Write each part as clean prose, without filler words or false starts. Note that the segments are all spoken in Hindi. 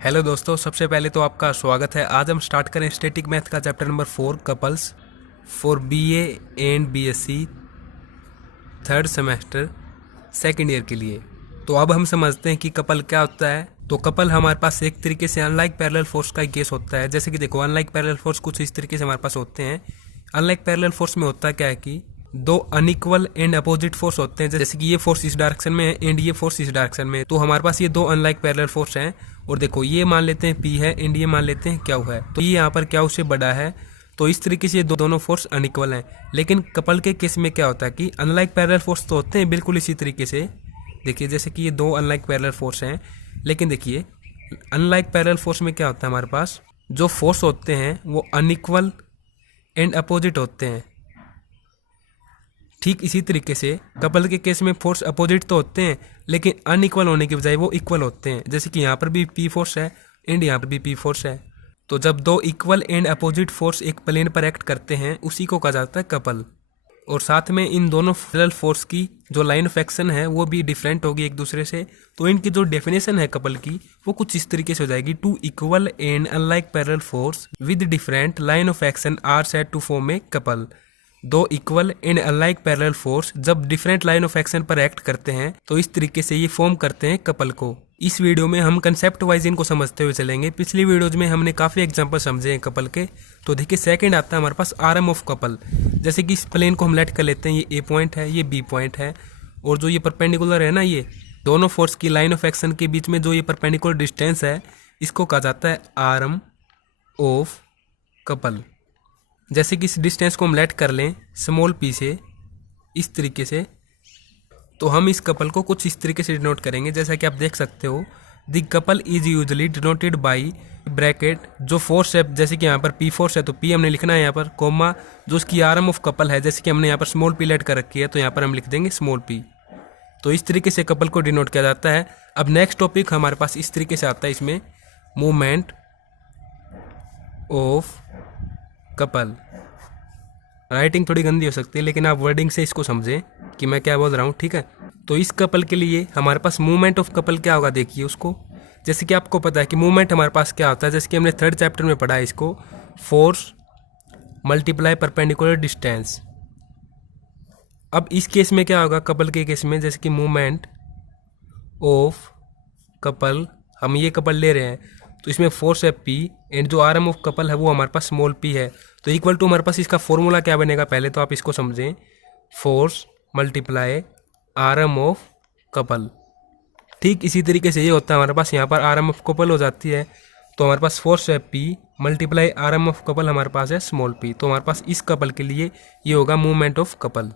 हेलो दोस्तों, सबसे पहले तो आपका स्वागत है। आज हम स्टार्ट करें स्टैटिक मैथ का chapter number 4 couples for BA and BSc third semester second year के लिए। तो अब हम समझते हैं कि कपल क्या होता है। तो कपल हमारे पास एक तरीके से अनलाइक पैरेलल फोर्स का एक केस होता है। जैसे कि देखो, अनलाइक पैरेलल फोर्स कुछ इस तरीके से हमारे पास होते हैं। अनलाइक पैरेलल फोर्स में होता क्या है कि दो अनइक्वल एंड अपोजिट फोर्स होते हैं। जैसे कि ये फोर्स इस डायरेक्शन में है एंड ये फोर्स इस डायरेक्शन में है। तो हमारे पास ये दो अनलाइक पैरेलल फोर्स हैं। और देखो, ये मान लेते हैं P है एंड ये मान लेते हैं Q है। तो ये यहाँ पर Q से बड़ा है। तो इस तरीके से ये दोनों फोर्स अनइक्वल हैं। लेकिन कपल के केस में क्या होता है कि अनलाइक पैरेलल फोर्स तो होते हैं बिल्कुल इसी तरीके से। देखिए, जैसे कि ये दो अनलाइक पैरेलल फोर्स हैं, लेकिन देखिए अनलाइक पैरेलल फोर्स में क्या होता है, हमारे पास जो फोर्स होते हैं वो अनइक्वल एंड अपोजिट होते हैं। ठीक इसी तरीके से कपल के केस में फोर्स अपोजिट तो होते हैं, लेकिन अनइक्वल होने की बजाय वो इक्वल होते हैं। जैसे कि यहाँ पर भी P फोर्स है एंड यहाँ पर भी P फोर्स है। तो जब दो इक्वल एंड अपोजिट फोर्स एक प्लेन पर एक्ट करते हैं, उसी को कहा जाता है कपल। और साथ में इन दोनों पैरेलल फोर्स की जो लाइन ऑफ एक्शन है वो भी डिफरेंट होगी एक दूसरे से। तो इनकी जो डेफिनेशन है कपल की, वो कुछ इस तरीके से हो जाएगी। Two equal and unlike parallel force with different line of action are said to form a couple. दो equal and unlike parallel force जब डिफरेंट लाइन ऑफ एक्शन पर एक्ट करते हैं, तो इस तरीके से ये फॉर्म करते हैं कपल को। इस वीडियो में हम कंसेप्ट वाइज इनको समझते हुए चलेंगे। पिछली वीडियोज में हमने काफी एग्जांपल समझे हैं कपल के। तो देखिए, सेकंड आता है हमारे पास आर्म ऑफ कपल। जैसे कि इस प्लेन को हम लेट कर लेते हैं, ये ए पॉइंट है, ये बी पॉइंट है, और जो ये परपेंडिकुलर है ना, ये दोनों फोर्स की लाइन ऑफ एक्शन के बीच में जो ये परपेंडिकुलर डिस्टेंस है, इसको कहा जाता है आर्म ऑफ कपल। जैसे कि इस डिस्टेंस को हम लेट कर लें स्मॉल p से, इस तरीके से, तो हम इस कपल को कुछ इस तरीके से डिनोट करेंगे। जैसा कि आप देख सकते हो, the couple is usually denoted by bracket जो फोर्स है। जैसे कि यहाँ पर P फोर्स है तो P हमने लिखना है यहाँ पर, कोमा जो उसकी आर्म ऑफ कपल है। जैसे कि हमने यहाँ पर स्मॉल p लेट कर रखी है, तो यहाँ पर हम लिख देंगे स्मॉल p। तो इस तरीके से कपल को डिनोट किया जाता है। अब नेक्स्ट टॉपिक हमारे पास इस तरीके से आता है, इसमें मूवमेंट ऑफ कपल। राइटिंग थोड़ी गंदी हो सकती है, लेकिन आप वर्डिंग से इसको समझें कि मैं क्या बोल रहा हूँ, ठीक है। तो इस कपल के लिए हमारे पास मूवमेंट ऑफ कपल क्या होगा, देखिए उसको। जैसे कि आपको पता है कि मूवमेंट हमारे पास क्या होता है, जैसे कि हमने थर्ड चैप्टर में पढ़ा है इसको, फोर्स मल्टीप्लाई परपेंडिकुलर डिस्टेंस। अब इस केस में क्या होगा कपल के केस में, जैसे कि मूवमेंट ऑफ कपल, हम ये कपल ले रहे हैं, तो इसमें फोर्स है P एंड जो आर्म ऑफ कपल है वो हमारे पास स्मॉल p है। तो इक्वल टू हमारे पास इसका फॉर्मूला क्या बनेगा, पहले तो आप इसको समझें, force multiply arm of couple. ठीक इसी तरीके से ये होता है हमारे पास, यहाँ पर आर्म ऑफ कपल हो जाती है, तो हमारे पास फोर्स है P multiply arm of couple हमारे पास है स्मॉल p। तो हमारे पास इस कपल के लिए ये होगा मूवमेंट ऑफ कपल।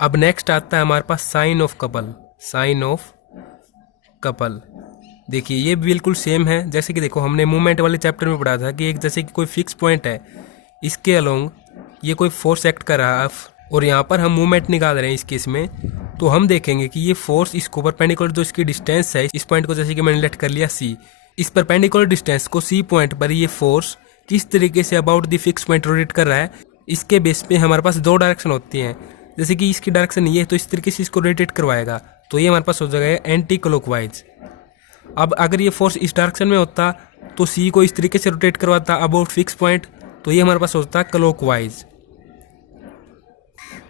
अब नेक्स्ट आता है हमारे पास sign of couple. Sign of couple, देखिए ये बिल्कुल सेम है। जैसे कि देखो, हमने मूवमेंट वाले चैप्टर में पढ़ा था कि एक जैसे कि कोई फिक्स पॉइंट है, इसके अलोंग ये कोई फोर्स एक्ट कर रहा है, और यहाँ पर हम मूवमेंट निकाल रहे हैं इस केस में। तो हम देखेंगे कि ये फोर्स इसको परपेंडिकुलर जो इसकी डिस्टेंस है, इस पॉइंट को जैसे कि मैंने लेट कर लिया C, इस परपेंडिकुलर डिस्टेंस को C पॉइंट पर ये फोर्स किस तरीके say about the fix point rotate कर रहा है, इसके बेस पे हमारे पास दो डायरेक्शन होती हैं। जैसे कि इसकी डायरेक्शन ये है, तो इस तरीके से इसको रोटेट करवाएगा, तो ये हमारे पास हो जाएगा एंटी क्लॉकवाइज। अब अगर ये फोर्स इस डायरेक्शन में होता तो C को इस तरीके से रोटेट करवाता अबाउट फिक्स पॉइंट, तो ये हमारे पास होता क्लॉकवाइज।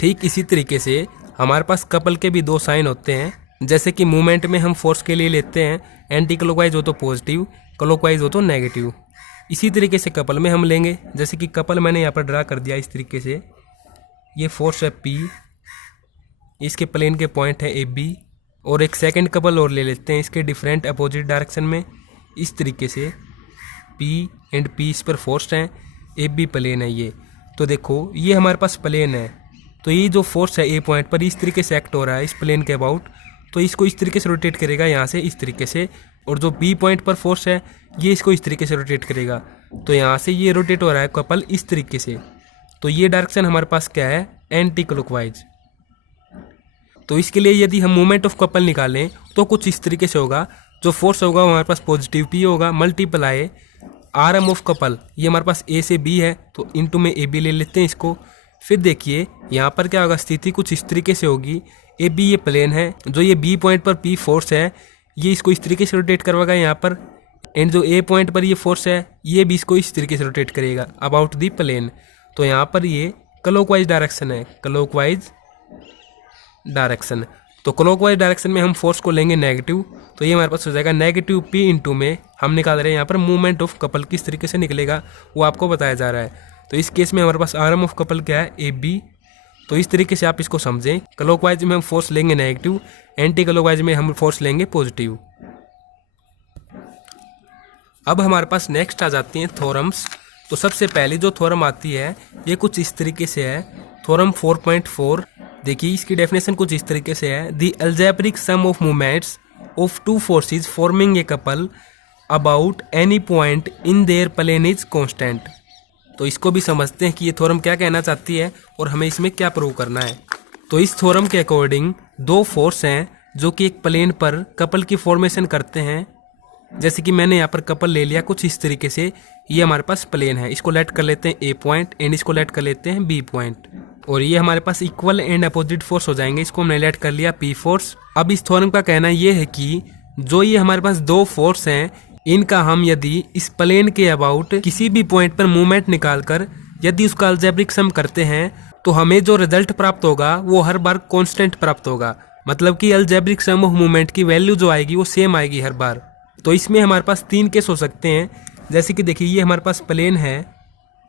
ठीक इसी तरीके से हमारे पास कपल के भी दो साइन होते हैं। जैसे कि मूवमेंट में हम फोर्स के लिए लेते हैं एंटी क्लॉकवाइज हो तो पॉजिटिव, क्लॉकवाइज हो तो नेगेटिव। इसी तरीके से कपल में हम लेंगे, जैसे कि कपल मैंने यहाँ पर ड्रा कर दिया इस तरीके से। ये फोर्स है P, इसके प्लेन के पॉइंट है AB, और एक सेकंड कपल और ले लेते हैं इसके डिफरेंट अपोजिट डायरेक्शन में। इस तरीके से P एंड P इस पर फोर्स हैं, AB प्लेन है ये। तो देखो, ये हमारे पास प्लेन है, तो ये जो फोर्स है A पॉइंट पर इस तरीके से एक्ट हो रहा है इस प्लेन के अबाउट, तो इसको इस तरीके से रोटेट करेगा यहाँ से इस तरीके से। और जो B पॉइंट पर फोर्स है, ये इसको इस तरीके से रोटेट करेगा, तो यहाँ से ये रोटेट हो रहा है कपल इस तरीके से। तो ये डायरेक्शन हमारे पास क्या है, एंटी क्लॉकवाइज। तो इसके लिए यदि हम मूवमेंट ऑफ कपल निकालें तो कुछ इस तरीके से होगा, जो फोर्स होगा हमारे पास पॉजिटिव P होगा, मल्टीप्लाई आर्म ऑफ कपल, ये हमारे पास A से B है, तो इनटू में AB ले लेते हैं इसको। फिर देखिए यहाँ पर क्या होगा, स्थिति कुछ इस तरीके से होगी। AB ये प्लेन है, जो ये B पॉइंट पर P फोर्स है, ये इसको इस तरीके से रोटेट करवाएगा यहाँ पर एंड जो ए पॉइंट पर ये फोर्स है ये भी इसको इस तरीके से रोटेट करेगा अबाउट द प्लेन। तो यहाँ पर ये क्लॉकवाइज डायरेक्शन है, क्लॉकवाइज डायरेक्शन। तो क्लॉकवाइज डायरेक्शन में हम फोर्स को लेंगे नेगेटिव, तो ये हमारे पास हो जाएगा नेगेटिव पी इंटू में हम निकाल रहे हैं यहाँ पर मूवमेंट ऑफ कपल किस तरीके से निकलेगा वो आपको बताया जा रहा है। तो इस केस में हमारे पास आर्म ऑफ कपल क्या है, ए बी। तो इस तरीके से आप इसको समझें, क्लॉकवाइज में हम फोर्स लेंगे नेगेटिव, एंटी क्लॉकवाइज में हम फोर्स लेंगे पॉजिटिव। अब हमारे पास नेक्स्ट आ जाती हैं थ्योरम्स। तो सबसे पहले जो थ्योरम आती है ये कुछ इस तरीके से है, थ्योरम 4.4। देखिए इसकी डेफिनेशन कुछ इस तरीके से है, the algebraic sum of moments of two forces forming a couple about any point in their plane is constant. तो इसको भी समझते हैं कि ये थ्योरम क्या कहना चाहती है और हमें इसमें क्या प्रूव करना है। तो इस थ्योरम के अकॉर्डिंग दो फोर्स हैं जो कि एक प्लेन पर कपल की फॉर्मेशन करते हैं। जैसे कि मैंने यहाँ पर कपल ले लिया कुछ इस तरीके से, ये हमारे पास प्लेन है, इसको लेट कर लेते हैं ए पॉइंट एंड इसको लेट कर लेते हैं बी पॉइंट, और ये हमारे पास इक्वल एंड अपोजिट फोर्स हो जाएंगे। इसको हमने लेट कर लिया पी फोर्स। अब इस थ्योरम का कहना ये है कि जो ये हमारे पास दो फोर्स हैं इनका हम यदि इस प्लेन के अबाउट किसी भी पॉइंट पर मूवमेंट निकालकर यदि उसका अलजेब्रिक सम करते हैं तो हमें जो रिजल्ट प्राप्त होगा वो हर बार कांस्टेंट प्राप्त होगा। मतलब कि अलजेब्रिक सम ऑफ मूवमेंट की वैल्यू जो आएगी वो सेम आएगी हर बार। तो इसमें हमारे पास तीन केस हो सकते हैं। जैसे कि देखिए ये हमारे पास प्लेन है,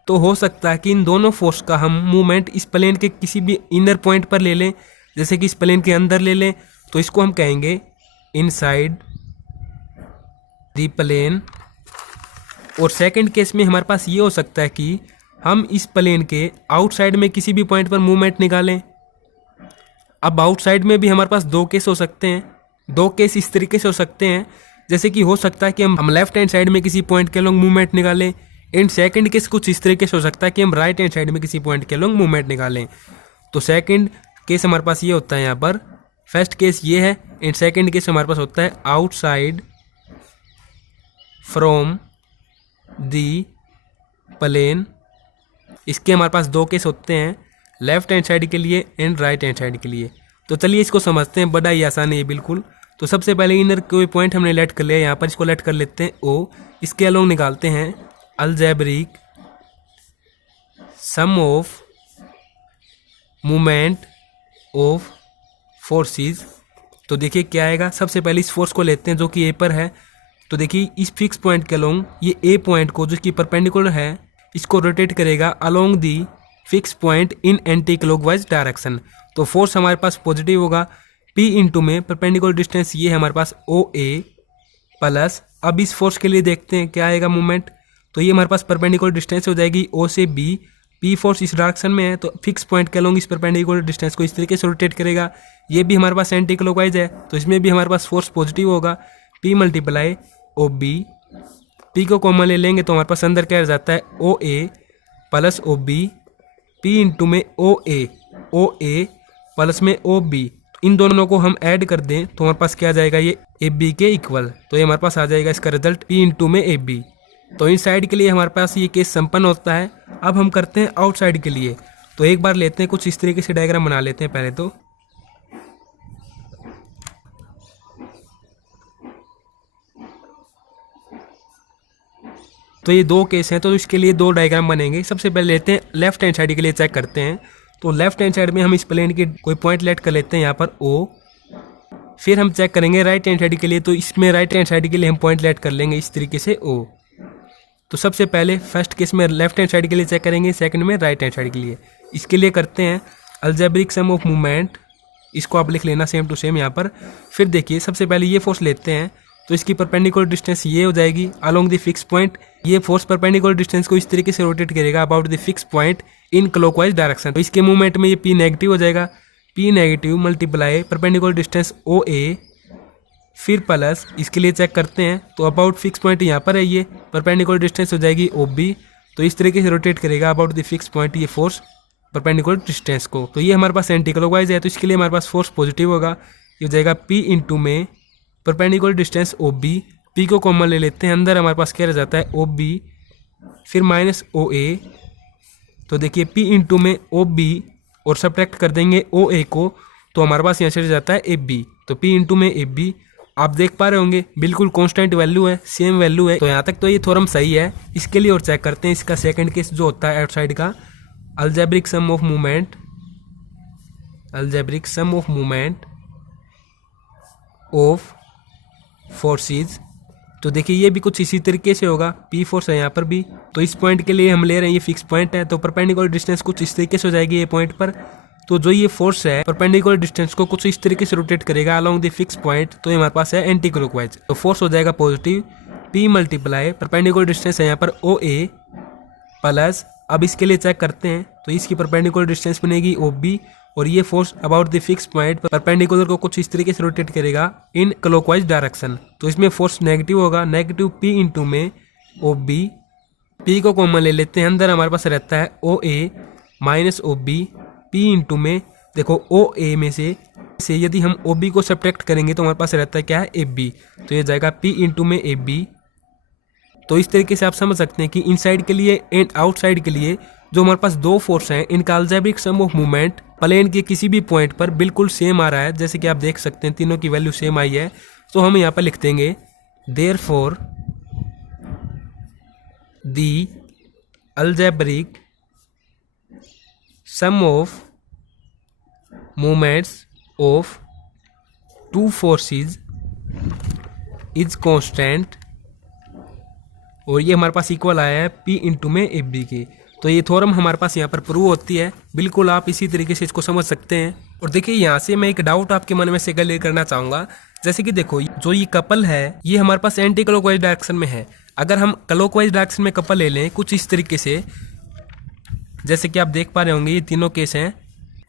तो हो सकता है कि इन दोनों फोर्स का हम मूवमेंट इस प्लेन के किसी भी इनर पॉइंट पर ले लें, जैसे कि इस प्लेन के अंदर ले लें, तो इसको हम कहेंगे इनसाइड द प्लेन। और सेकंड केस में हमारे पास ये हो सकता है कि हम इस प्लेन के आउटसाइड में किसी भी पॉइंट पर मूवमेंट निकालें। अब आउटसाइड में भी हमारे पास दो केस हो सकते हैं, दो केस इस तरीके से हो सकते हैं। जैसे कि हो सकता है कि हम लेफ्ट हैंड साइड में किसी पॉइंट के लॉन्ग मूवमेंट निकालें, एंड सेकंड केस कुछ इस तरीके से हो सकता है कि हम राइट हैंड साइड में किसी पॉइंट के लॉन्ग मूवमेंट निकालें। तो सेकंड केस हमारे पास ये होता है यहाँ पर, फर्स्ट केस ये है एंड सेकंड केस हमारे पास होता है आउटसाइड फ्रॉम दी प्लेन। इसके हमारे पास दो केस होते हैं, लेफ्ट हैंड साइड के लिए एंड राइट हैंड साइड के लिए। तो चलिए इसको समझते हैं, बड़ा ही आसान है ये बिल्कुल। तो सबसे पहले इनर कोई पॉइंट हमने लेट कर लिया, यहाँ पर इसको लेट कर लेते हैं ओ। इसके अलोंग निकालते हैं algebraic sum of movement of forces. तो देखिए क्या आएगा, सबसे पहले इस फोर्स को लेते हैं जो कि ए पर है। तो देखिए इस फिक्स पॉइंट के अलोंग ये ए पॉइंट को जो कि परपेंडिकुलर है इसको रोटेट करेगा along the fix point in anti clockwise direction. तो फोर्स हमारे पास पॉजिटिव होगा, P इंटू में परपेंडिकुलर डिस्टेंस ये है हमारे पास ओ ए प्लस, अब इस फोर्स के लिए देखते हैं क्या आएगा मूवमेंट। तो ये हमारे पास परपेंडिकुलर डिस्टेंस हो जाएगी ओ से बी, P फोर्स इस डायरेक्शन में है तो फिक्स पॉइंट के अलोंग इस परपेंडिकुलर डिस्टेंस को इस तरीके से रोटेट करेगा। ये भी हमारे पास एंटी क्लॉकवाइज है तो इसमें भी हमारे पास फोर्स पॉजिटिव होगा, P multiply O B. P को कॉमन ले लेंगे तो हमारे पास अंदर क्या रह जाता है O A plus O B, P into में ओ ए प्लस में ओ बी। इन दोनों को हम ऐड कर दें तो हमारे पास क्या आ जाएगा, ये ए बी के इक्वल। तो ये हमारे पास आ जाएगा इसका रिजल्ट P इंटू में ए बी। तो इन साइड के लिए हमारे पास ये केस संपन्न होता है। अब हम करते हैं आउटसाइड के लिए। तो एक बार लेते हैं कुछ इस तरीके से डायग्राम बना लेते हैं पहले। तो ये दो केस हैं तो इसके लिए दो डायग्राम बनेंगे। सबसे पहले लेते हैं लेफ्ट हैंड साइड के लिए, चेक करते हैं। तो लेफ्ट हैंड साइड में हम इस प्लेन के कोई पॉइंट लेट कर लेते हैं यहाँ पर O। फिर हम चेक करेंगे राइट हैंड साइड के लिए, तो इसमें राइट हैंड साइड के लिए हम पॉइंट लेट कर लेंगे इस तरीके से O। तो सबसे पहले फर्स्ट केस में लेफ्ट हैंड साइड के लिए चेक करेंगे, सेकंड में राइट हैंड साइड के लिए। इसके लिए करते हैं अलजेब्रिक सम ऑफ मूवमेंट, इसको आप लिख लेना सेम टू सेम यहाँ पर। फिर देखिए सबसे पहले ये फोर्स लेते हैं तो इसकी परपेंडिकुलर डिस्टेंस ये हो जाएगी अलोंग द फिक्स पॉइंट। ये फोर्स परपेंडिकुलर डिस्टेंस को इस तरीके से रोटेट करेगा about the fix point in clockwise direction. तो इसके मूवमेंट में ये P नेगेटिव हो जाएगा, P negative multiply perpendicular distance O A, फिर प्लस इसके लिए चेक करते हैं तो अबाउट फिक्स पॉइंट यहाँ पर है, ये परपेंडिकुलर डिस्टेंस हो जाएगी ओ बी। तो इस तरीके से रोटेट करेगा अबाउट द फिक्स पॉइंट ये फोर्स परपेंडिकुलर डिस्टेंस को। तो ये हमारे पास एंटी क्लॉकवाइज है तो इसके लिए हमारे पास फोर्स पॉजिटिव होगा, ये हो जाएगा P इंटू में perpendicular distance O B. P को कॉमन ले लेते हैं, अंदर हमारे पास क्या रह जाता है ओ बी, फिर माइनस ओ ए। तो देखिए P इंटू में ओ बी और सब्ट्रैक्ट कर देंगे ओ ए को तो हमारे पास यहाँ से रह जाता है ए बी। तो P इंटू में ए बी आप देख पा रहे होंगे बिल्कुल कांस्टेंट वैल्यू है, सेम वैल्यू है। तो यहाँ तक तो ये थ्योरम सही है। इसके लिए और चेक करते हैं इसका सेकंड केस जो होता है आउटसाइड का, algebraic sum of movement, algebraic sum of movement of forces. तो देखिए ये भी कुछ इसी तरीके से होगा, पी फोर्स है यहाँ पर भी। तो इस पॉइंट के लिए हम ले रहे हैं ये फिक्स पॉइंट है, तो परपेंडिकुलर डिस्टेंस कुछ इस तरीके से हो जाएगी ये पॉइंट पर। तो जो ये फोर्स है परपेंडिकुलर डिस्टेंस को कुछ इस तरीके से रोटेट करेगा अलोंग द फिक्स पॉइंट। तो ये हमारे पास है एंटी क्लॉकवाइज, तो फोर्स हो जाएगा positive, P multiply perpendicular distance है यहाँ पर ओ ए प्लस, अब इसके लिए चेक करते हैं तो इसकी परपेंडिकुलर डिस्टेंस बनेगी ओ बी, और ये force about the fix point perpendicular को कुछ इस तरीके से रोटेट करेगा इन क्लॉकवाइज डायरेक्शन। तो इसमें फोर्स नेगेटिव होगा, नेगेटिव पी इंटू में ओ बी, पी को कॉमन ले लेते हैं, अंदर हमारे पास रहता है O A minus O B, P into में देखो ओ ए में से यदि हम ओ बी को सब्ट्रैक्ट करेंगे तो हमारे पास रहता है क्या है ए बी, तो ये जाएगा पी इंटू में ए बी। तो इस तरीके से आप समझ सकते हैं कि इनसाइड के लिए एंड आउटसाइड के लिए जो हमारे पास दो फोर्स हैं इनका algebraic sum of movement plane के किसी भी पॉइंट पर बिल्कुल सेम आ रहा है। जैसे कि आप देख सकते हैं तीनों की वैल्यू सेम आई है, तो हम यहाँ पर लिख देंगे therefore the algebraic sum of movements of two forces is constant, और ये हमारे पास इक्वल आया है पी इंटू में ए बी के। तो ये थ्योरम हमारे पास यहाँ पर प्रूव होती है, बिल्कुल आप इसी तरीके से इसको समझ सकते हैं। और देखिए यहाँ से मैं एक डाउट आपके मन में से क्लियर करना चाहूँगा, जैसे कि देखो जो ये कपल है ये हमारे पास एंटी क्लॉकवाइज डायरेक्शन में है। अगर हम क्लॉकवाइज डायरेक्शन में कपल ले लें कुछ इस तरीके से, जैसे कि आप देख पा रहे होंगे ये तीनों केस हैं,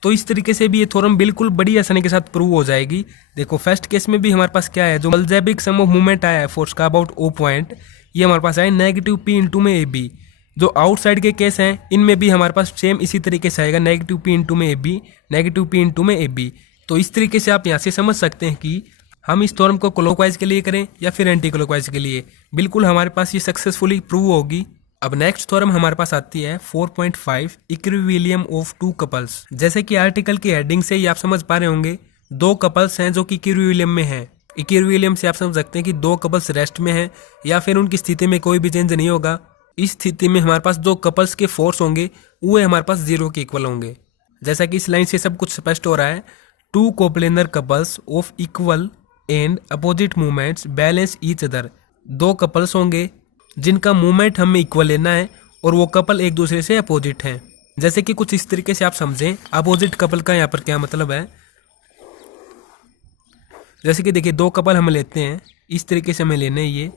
तो इस तरीके से भी ये थ्योरम बिल्कुल बड़ी आसानी के साथ प्रूव हो जाएगी। देखो फर्स्ट केस में भी हमारे पास क्या है, जो अलजेब्रिक सम ऑफ मूवमेंट आया है फोर्स का अबाउट ओ पॉइंट, ये हमारे पास आया नेगेटिव पी इंटू में ए बी। जो आउटसाइड के केस हैं इनमें भी हमारे पास सेम इसी तरीके से आएगा नेगेटिव पी इंटू में A B, negative P into में ए बी। तो इस तरीके से आप यहाँ से समझ सकते हैं कि हम इस थ्योरम को क्लॉकवाइज के लिए करें या फिर एंटी क्लॉकवाइज के लिए, बिल्कुल हमारे पास ये सक्सेसफुली प्रूव होगी। अब नेक्स्ट थ्योरम हमारे पास आती है 4.5 इक्विलिब्रियम ऑफ टू कपल्स। जैसे कि आर्टिकल की हेडिंग से ही आप समझ पा रहे होंगे दो कपल्स हैं जो कि इक्विलिब्रियम में हैं। इक्विलिब्रियम से आप समझ सकते हैं कि दो कपल्स रेस्ट में हैं या फिर उनकी स्थिति में कोई भी चेंज नहीं होगा। इस स्थिति में हमारे पास जो कपल्स के फोर्स होंगे वो हमारे पास जीरो के इक्वल होंगे। जैसा कि इस लाइन से सब कुछ स्पष्ट हो रहा है, two coplanar couples of equal and opposite movements balance each other. दो कपल्स होंगे जिनका मूवमेंट हमें इक्वल लेना है और वो कपल एक दूसरे से अपोजिट हैं। जैसे कि कुछ इस तरीके से आप समझें, अपोजिट कपल का यहाँ पर क्या मतलब है, जैसे कि देखिए दो कपल हम लेते हैं, इस तरीके से हमें लेने हैं ये।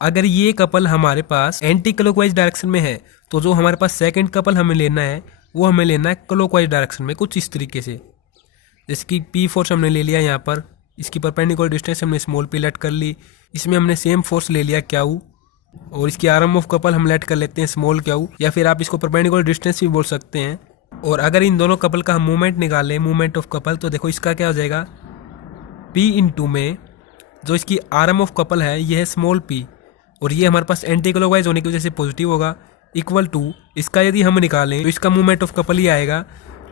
अगर ये कपल हमारे पास एंटी क्लॉकवाइज डायरेक्शन में है तो जो हमारे पास सेकंड कपल हमें लेना है वो हमें लेना है क्लॉकवाइज डायरेक्शन में, कुछ इस तरीके से। जैसे कि पी फोर्स हमने ले लिया यहाँ पर, इसकी परपेंडिकुलर डिस्टेंस हमने स्मॉल पी लेट कर ली, इसमें हमने सेम फोर्स ले लिया क्यू, और इसकी आर्म ऑफ कपल हम लेट कर लेते हैं स्मॉल क्यू, या फिर आप इसको परपेंडिकुलर डिस्टेंस भी बोल सकते हैं। और अगर इन दोनों कपल का हम मूवमेंट निकालें, मूवमेंट ऑफ कपल, तो देखो इसका क्या हो जाएगा, पी इंटू में जो इसकी आर्म ऑफ कपल है ये है स्मॉल पी, और ये हमारे पास एंटी क्लॉकवाइज होने की वजह से पॉजिटिव होगा, इक्वल टू इसका यदि हम निकालें तो इसका मूवमेंट ऑफ कपल ही आएगा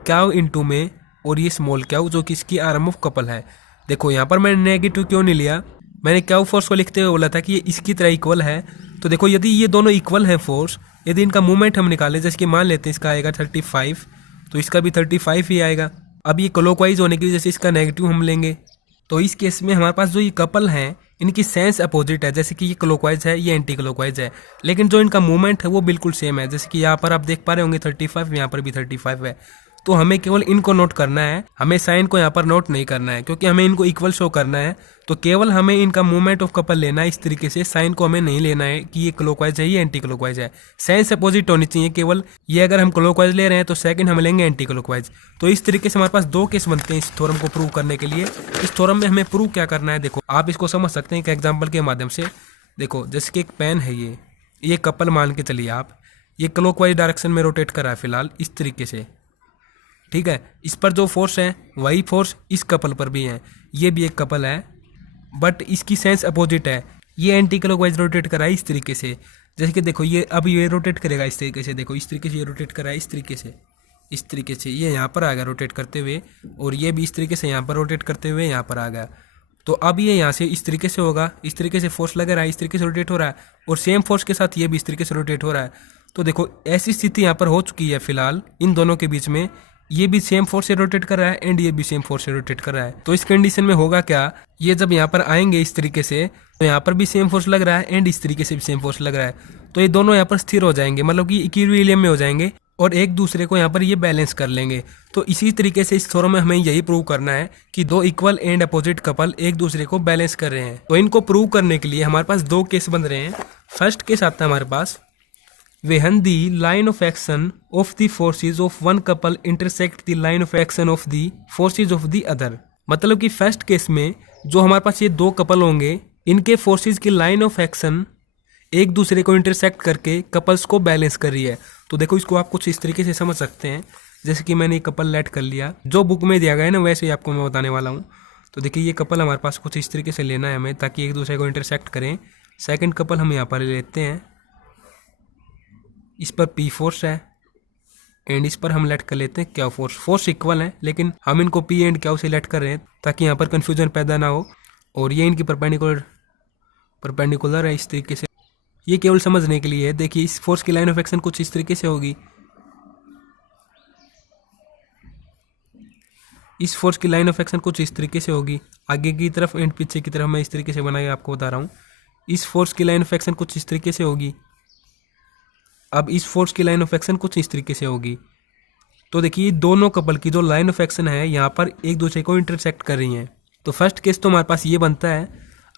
क्यू इंटू में, और ये स्मॉल क्यू जो कि इसकी आर्म ऑफ कपल है। देखो यहाँ पर मैंने नेगेटिव क्यों नहीं लिया, मैंने क्यू फोर्स को लिखते हुए बोला था कि ये इसकी तरह इक्वल है। तो देखो यदि ये दोनों इक्वल हैं फोर्स, यदि इनका मूवमेंट हम निकालें, जैसे कि मान लेते हैं इसका आएगा 35, तो इसका भी 35 ही आएगा। अब ये क्लॉकवाइज होने की वजह से इसका नेगेटिव हम लेंगे, तो इस केस में हमारे पास जो ये कपल हैं इनकी सेंस अपोजिट है। जैसे कि ये क्लॉकवाइज है, ये एंटी क्लॉकवाइज है, लेकिन जो इनका मूवमेंट है वो बिल्कुल सेम है। जैसे कि यहाँ पर आप देख पा रहे होंगे 35, यहाँ पर भी 35 है। तो हमें केवल इनको नोट करना है, हमें साइन को यहाँ पर नोट नहीं करना है, क्योंकि हमें इनको इक्वल शो करना है। तो केवल हमें इनका मूवमेंट ऑफ कपल लेना है, इस तरीके से साइन को हमें नहीं लेना है कि ये क्लॉकवाइज है ये एंटी क्लॉकवाइज है। साइन से अपोजिट होनी चाहिए केवल, ये अगर हम क्लॉकवाइज ले रहे हैं तो सेकंड हम लेंगे एंटी क्लॉकवाइज। तो इस तरीके से हमारे पास दो केस बनते हैं इस थ्योरम को प्रूव करने के लिए। इस थ्योरम में हमें प्रूव क्या करना है, देखो आप इसको समझ सकते हैं एक एग्जाम्पल के माध्यम से। देखो जैसे कि एक पेन है, ये कपल मान के चलिए आप, ये क्लॉकवाइज डायरेक्शन में रोटेट कर रहा है फिलहाल इस तरीके से, ठीक है। इस पर जो फोर्स है वही फोर्स इस कपल पर भी है, ये भी एक कपल है बट इसकी सेंस अपोजिट है, ये एंटी क्लॉकवाइज रोटेट कर रहा है इस तरीके से। जैसे कि देखो ये अब ये रोटेट करेगा इस तरीके से, देखो इस तरीके से ये रोटेट कर रहा है इस तरीके से ये यहाँ पर आ गया रोटेट करते हुए, और ये भी इस तरीके से यहाँ पर रोटेट करते हुए यहाँ पर आ गया। तो अब ये यहाँ से इस तरीके से होगा, इस तरीके से फोर्स लग रहा है, इस तरीके से रोटेट हो रहा है, और सेम फोर्स के साथ ये भी इस तरीके से रोटेट हो रहा है। तो देखो ऐसी स्थिति यहाँ पर हो चुकी है फिलहाल इन दोनों के बीच में, ये भी सेम फोर्स से रोटेट कर रहा है एंड ये भी सेम फोर्स से रोटेट कर रहा है। तो इस कंडीशन में होगा क्या, ये जब यहाँ पर आएंगे इस तरीके से, तो यहाँ पर भी सेम फोर्स लग रहा है एंड इस तरीके से भी सेम फोर्स लग रहा है, तो ये दोनों यहाँ पर स्थिर हो जाएंगे, मतलब कि इक्विलिब्रियम में हो जाएंगे और एक दूसरे को यहाँ पर ये बैलेंस कर लेंगे। तो इसी तरीके से इस थ्योरम में हमें यही प्रूव करना है कि दो इक्वल एंड अपोजिट कपल एक दूसरे को बैलेंस कर रहे हैं। तो इनको प्रूव करने के लिए हमारे पास दो केस बन रहे हैं। फर्स्ट केस आता है हमारे पास, when the line of action of the forces of one couple intersect the line of action of the forces of the other। मतलब कि फर्स्ट केस में जो हमारे पास ये दो कपल होंगे, इनके फोर्सेस की लाइन ऑफ एक्शन एक दूसरे को इंटरसेक्ट करके कपल्स को बैलेंस कर रही है। तो देखो इसको आप कुछ इस तरीके से समझ सकते हैं, जैसे कि मैंने ये कपल लेट कर लिया, जो बुक में दिया गया है ना वैसे ही आपको मैं बताने वाला हूँ। तो देखिए ये कपल हमारे पास कुछ इस तरीके से लेना है हमें, ताकि एक दूसरे को इंटरसेक्ट करें। सेकेंड कपल हम यहाँ पर लेते हैं, इस पर पी फोर्स है एंड इस पर हम लेट कर लेते हैं क्यू फोर्स। फोर्स इक्वल है लेकिन हम इनको पी एंड क्यू से लेट कर रहे हैं ताकि यहाँ पर कन्फ्यूजन पैदा ना हो। और ये इनकी परपेंडिकुलर है इस तरीके से, ये केवल समझने के लिए है। देखिए इस फोर्स की लाइन ऑफ एक्शन कुछ इस तरीके से होगी, इस फोर्स की लाइन ऑफ एक्शन कुछ इस तरीके से होगी, आगे की तरफ एंड पीछे की तरफ मैं इस तरीके से बना के आपको बता रहा हूँ। इस फोर्स की लाइन ऑफ एक्शन कुछ इस तरीके से होगी, अब इस फोर्स की लाइन ऑफ एक्शन कुछ इस तरीके से होगी। तो देखिए दोनों कपल की जो लाइन ऑफ एक्शन है यहाँ पर एक दूसरे को इंटरसेक्ट कर रही हैं। तो फर्स्ट केस तो हमारे पास ये बनता है।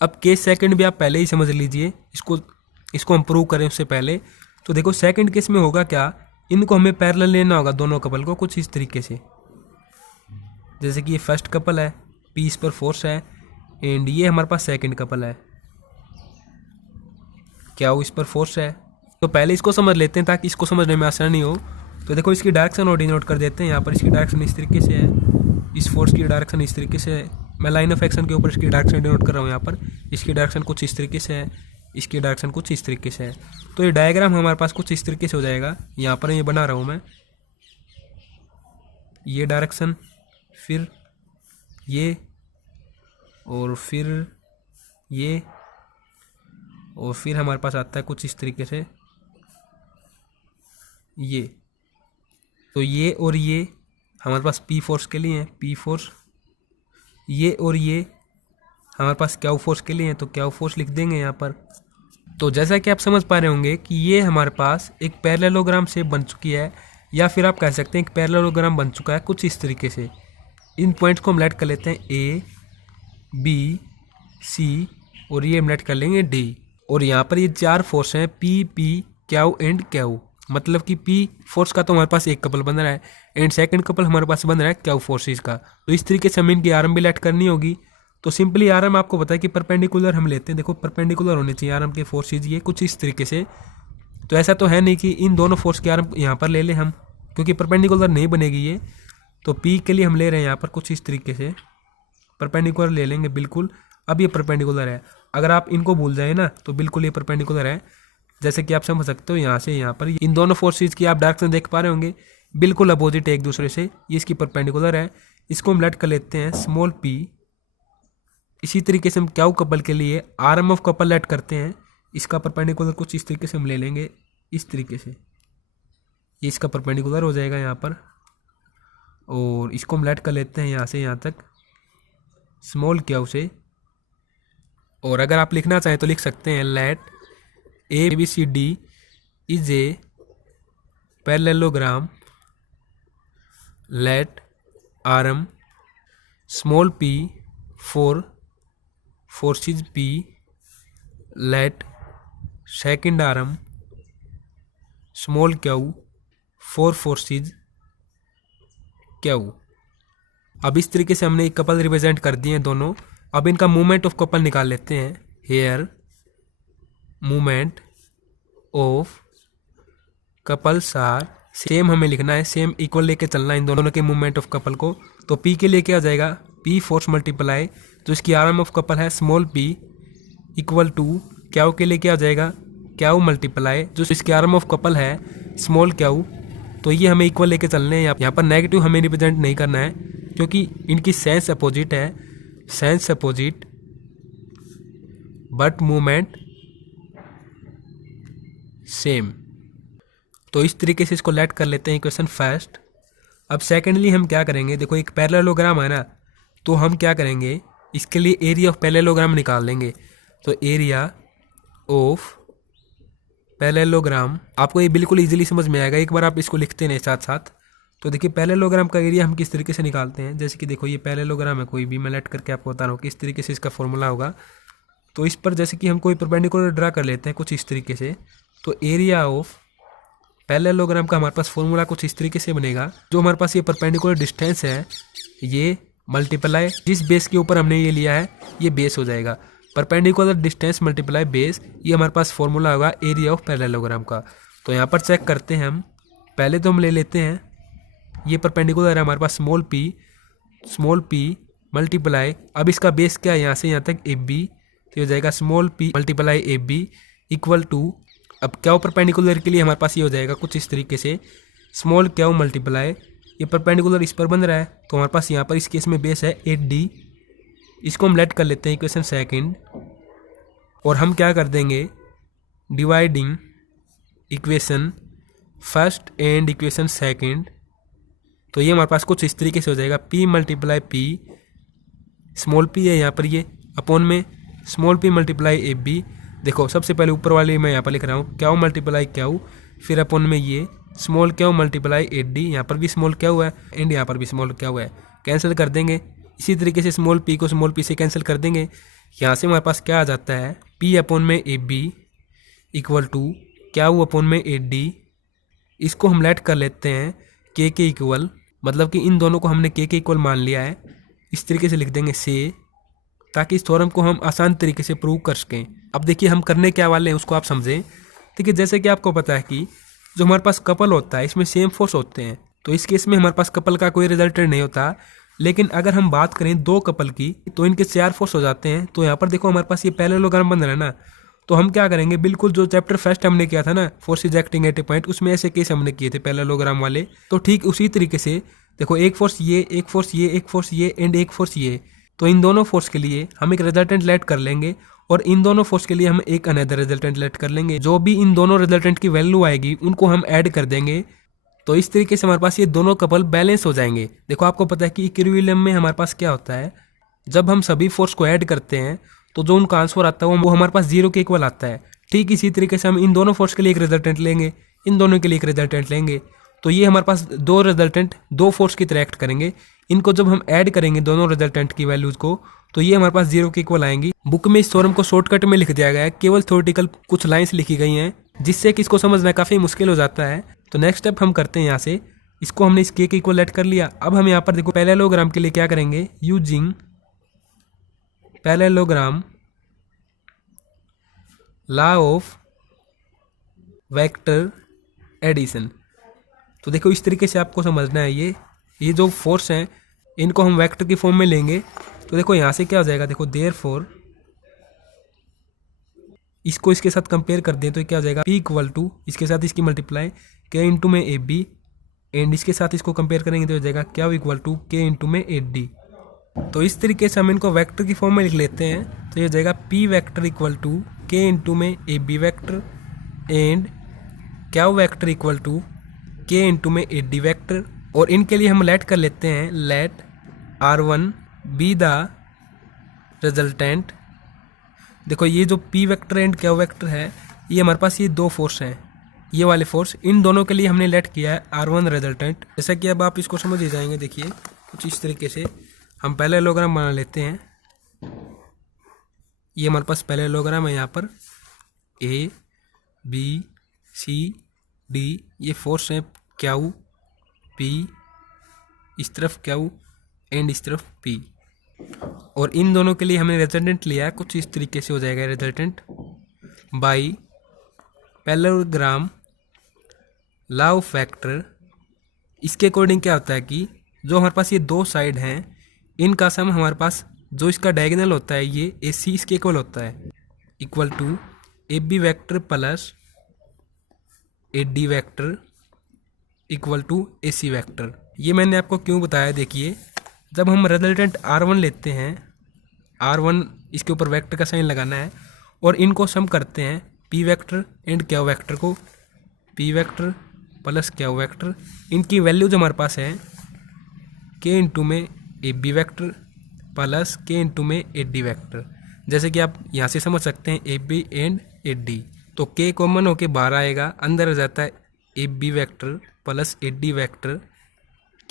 अब केस सेकंड भी आप पहले ही समझ लीजिए, इसको हम प्रूव करें उससे पहले। तो देखो सेकंड केस में होगा क्या, इनको हमें पैरेलल लेना होगा दोनों कपल को कुछ इस तरीके से, जैसे कि ये फर्स्ट कपल है, पी इस पर फोर्स है एंड ये हमारे पास सेकंड कपल है, क्या वो इस पर फोर्स है। तो पहले इसको समझ लेते हैं ताकि इसको समझने में आसानी हो। तो देखो इसकी डायरेक्शन और डिनोट कर देते हैं, यहाँ पर इसकी डायरेक्शन इस तरीके से है, इस फोर्स की डायरेक्शन इस तरीके से है। मैं लाइन ऑफ एक्शन के ऊपर इसकी डायरेक्शन डिनोट कर रहा हूँ, यहाँ पर इसकी डायरेक्शन कुछ इस तरीके से है, इसकी डायरेक्शन कुछ इस तरीके से है। तो ये डायग्राम हमारे पास कुछ इस तरीके से हो जाएगा। यहाँ पर ये बना रहा हूँ मैं, ये डायरेक्शन, फिर ये, और फिर ये, और फिर हमारे पास आता है कुछ इस तरीके से ये। तो ये और ये हमारे पास पी फोर्स के लिए हैं, पी फोर्स, ये और ये हमारे पास क्यू फोर्स के लिए हैं, तो क्यू फोर्स लिख देंगे यहाँ पर। तो जैसा कि आप समझ पा रहे होंगे कि ये हमारे पास एक पैरेललोग्राम शेप बन चुकी है, या फिर आप कह सकते हैं एक पैरेललोग्राम बन चुका है कुछ इस तरीके से। इन पॉइंट्स को हम लेट कर लेते हैं ए, बी, सी, और ये हम लेट कर लेंगे डी। और यहाँ पर ये चार फोर्स हैं, P, P, Q and Q. मतलब कि पी फोर्स का तो हमारे पास एक कपल बन रहा है एंड सेकंड कपल हमारे पास बन रहा है क्यू फोर्सेस का। तो इस तरीके से हमें इनकी आरएम भी लेट करनी होगी। तो सिंपली आरएम आपको पता है कि परपेंडिकुलर हम लेते हैं, देखो परपेंडिकुलर होने चाहिए आरएम के फोर्सेज, ये कुछ इस तरीके से। तो ऐसा तो है नहीं कि इन दोनों फोर्स के आरएम यहाँ पर ले लें हम, क्योंकि परपेंडिकुलर नहीं बनेगी ये। तो पी के लिए हम ले रहे हैं यहाँ पर कुछ इस तरीके से परपेंडिकुलर ले लेंगे बिल्कुल। अब ये परपेंडिकुलर है, अगर आप इनको भूल जाए ना तो बिल्कुल ये परपेंडिकुलर है, जैसे कि आप समझ सकते हो यहाँ से यहाँ पर इन दोनों फोर्सेज की आप डायरेक्शन देख पा रहे होंगे, बिल्कुल अपोजिट है एक दूसरे से। ये इसकी परपेंडिकुलर है, इसको हम लेट कर लेते हैं स्मॉल पी। इसी तरीके से हम क्यू कपल के लिए आरएम ऑफ कपल लेट करते हैं, इसका परपेंडिकुलर कुछ इस तरीके से हम ले लेंगे, इस तरीके से ये इसका परपेंडिकुलर हो जाएगा यहाँ पर। और इसको हम लेट कर लेते हैं यहाँ से यहाँ तक स्मॉल क्यू से। और अगर आप लिखना चाहें तो लिख सकते हैं let A B C D is a parallelogram, let RM small P for forces P, let second RM small Q for forces Q. अब इस तरीके से हमने एक कपल रिप्रेजेंट कर दिए हैं दोनों। अब इनका मूवमेंट ऑफ कपल निकाल लेते हैं। Here movement of couples are, same हमें लिखना है, सेम इक्वल लेके चलना है इन दोनों के मूवमेंट ऑफ कपल को। तो पी के लिए क्या आ जाएगा, पी फोर्स मल्टीप्लाई जो इसकी आरएम ऑफ कपल है small P equal to Q के लिए क्या आ जाएगा, क्यू मल्टीप्लाई जो इसकी आरएम ऑफ कपल है स्मॉल क्यू। तो ये हमें इक्वल लेके चलने हैं, यहाँ पर नेगेटिव हमें रिप्रेजेंट नहीं करना है क्योंकि इनकी सेंस अपोजिट है। Sense opposite but movement same. तो इस तरीके से इसको लेट कर लेते हैं इक्वेशन फर्स्ट। अब सेकेंडली हम क्या करेंगे, देखो एक पैरेललोग्राम है ना, तो हम क्या करेंगे, इसके लिए एरिया ऑफ पैरेललोग्राम निकाल लेंगे। तो एरिया ऑफ पैरेललोग्राम आपको ये बिल्कुल इजीली समझ में आएगा, एक बार आप इसको लिखते हैं साथ साथ। तो देखिए पैरेललोग्राम का एरिया हम किस तरीके से निकालते हैं, जैसे कि देखो ये पैरेललोग्राम है कोई भी, मैं लेट करके आपको बता रहा हूँ किस तरीके से इसका फॉर्मूला होगा। तो इस पर जैसे कि हम कोई परपेंडिकुलर ड्रा कर लेते हैं कुछ इस तरीके से, तो एरिया ऑफ पैरेललोग्राम का हमारे पास फॉर्मूला कुछ इस तरीके से बनेगा। जो हमारे पास ये परपेंडिकुलर डिस्टेंस है ये मल्टीप्लाई जिस बेस के ऊपर हमने ये लिया है ये बेस हो जाएगा, परपेंडिकुलर डिस्टेंस मल्टीप्लाई बेस, ये हमारे पास फॉर्मूला होगा एरिया ऑफ पैरेललोग्राम का। तो यहाँ पर चेक करते हैं हम, पहले तो हम ले लेते हैं ये परपेंडिकुलर है हमारे पास स्मॉल पी मल्टीप्लाई, अब इसका बेस क्या है यहाँ से यहाँ तक ए बी, तो हो जाएगा small P multiply A B equal to, अब क्यू परपेंडिकुलर के लिए हमारे पास ये हो जाएगा कुछ इस तरीके से, स्मॉल क्यू मल्टीप्लाई, ये परपेंडिकुलर इस पर बन रहा है तो हमारे पास यहाँ पर इस केस में बेस है 8d, इसको हम लेट कर लेते हैं इक्वेशन सेकंड। और हम क्या कर देंगे, dividing equation first and equation second, तो ये हमारे पास कुछ इस तरीके से हो जाएगा p multiply P, small p है यहाँ पर ये अपॉन में small p multiply A B. देखो सबसे पहले ऊपर वाले मैं यहाँ पर लिख रहा हूँ क्यू मल्टीप्लाई क्यू, फिर अपॉन में ये स्मॉल क्यू मल्टीप्लाई 8d, यहाँ पर भी स्मॉल क्यू है एंड यहाँ पर भी स्मॉल क्यू है, कैंसिल कर देंगे। इसी तरीके से स्मॉल p को स्मॉल p से कैंसिल कर देंगे, यहाँ से हमारे पास क्या आ जाता है p अपॉन में A B equal to Q upon में 8d। इसको हम लेट कर लेते हैं k के इक्वल, मतलब कि इन दोनों को हमने k के इक्वल मान लिया है, इस तरीके से लिख देंगे से, ताकि इस थ्योरम को हम आसान तरीके से प्रूव कर सकें। अब देखिए हम करने क्या वाले हैं उसको आप समझें। देखिए जैसे कि आपको पता है कि जो हमारे पास कपल होता है इसमें सेम फोर्स होते हैं, तो इस केस में हमारे पास कपल का कोई रिजल्टेंट नहीं होता। लेकिन अगर हम बात करें दो कपल की तो इनके 4 फोर्स हो जाते हैं। तो यहाँ पर देखो हमारे पास ये पैरेललोग्राम बन रहा है ना, तो हम क्या करेंगे, बिल्कुल जो चैप्टर फर्स्ट हमने किया था ना forces acting at A point, उसमें ऐसे केस हमने किए थे पैरेललोग्राम वाले, तो ठीक उसी तरीके से देखो एक फोर्स ये, एक फोर्स ये, एक फोर्स ये एंड एक फोर्स ये, तो इन दोनों फोर्स के लिए हम एक रिजल्टेंट लेट कर लेंगे और इन दोनों फोर्स के लिए हम एक अनदर रिजल्टेंट लेट कर लेंगे। जो भी इन दोनों रिजल्टेंट की वैल्यू आएगी उनको हम ऐड कर देंगे, तो इस तरीके से हमारे पास ये दोनों कपल बैलेंस हो जाएंगे। देखो आपको पता है कि इक्विलिब्रियम में हमारे पास क्या होता है, जब हम सभी फोर्स को ऐड करते हैं तो जो उनका आंसर आता है वो हमारे पास 0 के इक्वल आता है। ठीक इसी तरीके से हम इन दोनों फोर्स के लिए एक रिजल्टेंट लेंगे, इन दोनों के लिए एक रिजल्टेंट लेंगे, तो ये हमारे पास दो रिजल्टेंट दो फोर्स की तरह एक्ट करेंगे। इनको जब हम ऐड करेंगे दोनों रिजल्टेंट की वैल्यूज को, तो ये हमारे पास 0 के इक्वल आएंगी। बुक में इस थ्योरम को शॉर्टकट में लिख दिया गया है, केवल थ्योरेटिकल कुछ लाइंस लिखी गई हैं जिससे कि इसको समझना काफ़ी मुश्किल हो जाता है। तो नेक्स्ट स्टेप हम करते हैं, यहाँ से इसको हमने इस के इक्वल लेट कर लिया। अब हम यहाँ पर देखो पैरेललोग्राम के लिए क्या करेंगे, using parallelogram law of vector addition. तो देखो इस तरीके से आपको समझना है, ये जो फोर्स हैं इनको हम वेक्टर की फॉर्म में लेंगे। तो देखो यहाँ से क्या हो जाएगा, देखो देयरफॉर इसको इसके साथ कंपेयर कर दें तो क्या हो जाएगा, p इक्वल टू इसके साथ इसकी मल्टीप्लाई k इंटू में ए बी, एंड इसके साथ इसको कंपेयर करेंगे तो हो जाएगा क्या इक्वल टू k इंटू में 8d। तो इस तरीके से हम इनको वेक्टर की फॉर्म में लिख लेते हैं, तो ये हो जाएगा p vector equal to k into में ए बी वेक्टर एंड क्या vector equal to k into में 8d वेक्टर। और इनके लिए हम लेट कर लेते हैं, late r1 be the resultant. देखो ये जो p vector and q vector है ये हमारे पास ये दो फोर्स हैं, ये वाले फोर्स, इन दोनों के लिए हमने लेट किया है r1 रिजल्टेंट। जैसा कि अब आप इसको समझ ही जाएंगे, देखिए कुछ इस तरीके से हम पैरेललोग्राम बना लेते हैं। ये हमारे पास पैरेललोग्राम है, यहाँ पर a b c d, ये फोर्स हैं q p, इस तरफ q एंड इस तरफ p, और इन दोनों के लिए हमने रिजल्टेंट लिया है, कुछ इस तरीके से हो जाएगा resultant by parallelogram law of vector. इसके अकॉर्डिंग क्या होता है कि जो हमारे पास ये दो साइड हैं इनका सम हमारे पास जो इसका डायगोनल होता है ये ए सी इसके इक्वल होता है, equal to A B vector plus A D vector equal to A C vector. ये मैंने आपको क्यों बताया, देखिए जब हम रिजल्टेंट r1 लेते हैं, r1 इसके ऊपर वेक्टर का साइन लगाना है, और इनको सम करते हैं P vector and Q vector को, P vector plus Q vector. इनकी वैल्यू जो हमारे पास है के इंटू में A B vector plus K into में ए डी वैक्टर। जैसे कि आप यहाँ से समझ सकते हैं A B and A D, तो के कॉमन होके 12 आएगा, अंदर आ जाता है A B vector plus A D vector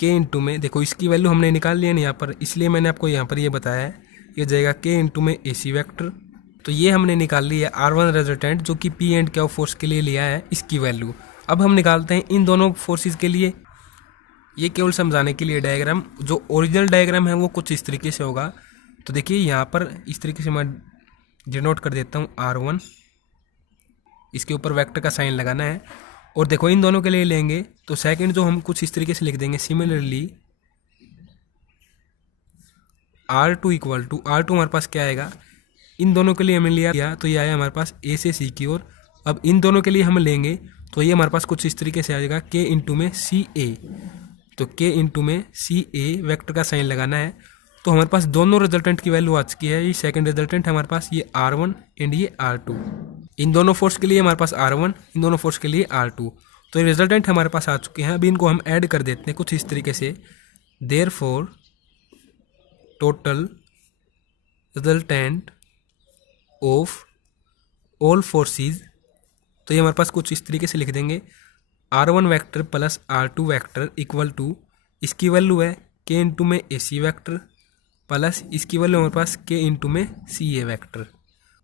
K into में, देखो इसकी वैल्यू हमने निकाल लिया ना यहाँ पर, इसलिए मैंने आपको यहाँ पर ये बताया है, ये जाएगा के इंटू में ए सी वैक्टर। तो ये हमने निकाल लिया R1 रिजल्टेंट जो कि पी एंड क्यू फोर्स के लिए लिया है, इसकी वैल्यू। अब हम निकालते हैं इन दोनों फोर्सेस के लिए। ये केवल समझाने के लिए डायग्राम, जो ओरिजिनल डायग्राम है वो कुछ इस तरीके से होगा। तो देखिए यहाँ पर इस तरीके से मैं डिनोट कर देता हूँ R1, इसके ऊपर वेक्टर का साइन लगाना है। और देखो इन दोनों के लिए लेंगे तो सेकंड जो हम कुछ इस तरीके से लिख देंगे, similarly R2 equal to, R2 हमारे पास क्या आएगा, इन दोनों के लिए हमने लिया तो ये आया हमारे पास ए से सी की ओर। अब इन दोनों के लिए हम लेंगे तो ये हमारे पास कुछ इस तरीके से आ जाएगा के इंटू में सी ए, तो के इंटू में सी ए वेक्टर का साइन लगाना है। तो हमारे पास दोनों रिजल्टेंट की वैल्यू आ चुकी है। ये सेकंड रिजल्टेंट हमारे पास ये R1 एंड ये R2, इन दोनों फोर्स के लिए हमारे पास R1, इन दोनों फोर्स के लिए R2। तो ये रिजल्टेंट हमारे पास आ चुके हैं। अभी इनको हम ऐड कर देते हैं कुछ इस तरीके से, therefore total resultant of all forces, तो ये हमारे पास कुछ इस तरीके से लिख देंगे R1 vector plus R2 vector equal to, इसकी वैल्यू है के इंटू में ए सी वैक्टर प्लस इसकी वैल्यू हमारे पास के इंटू में सी ए वैक्टर,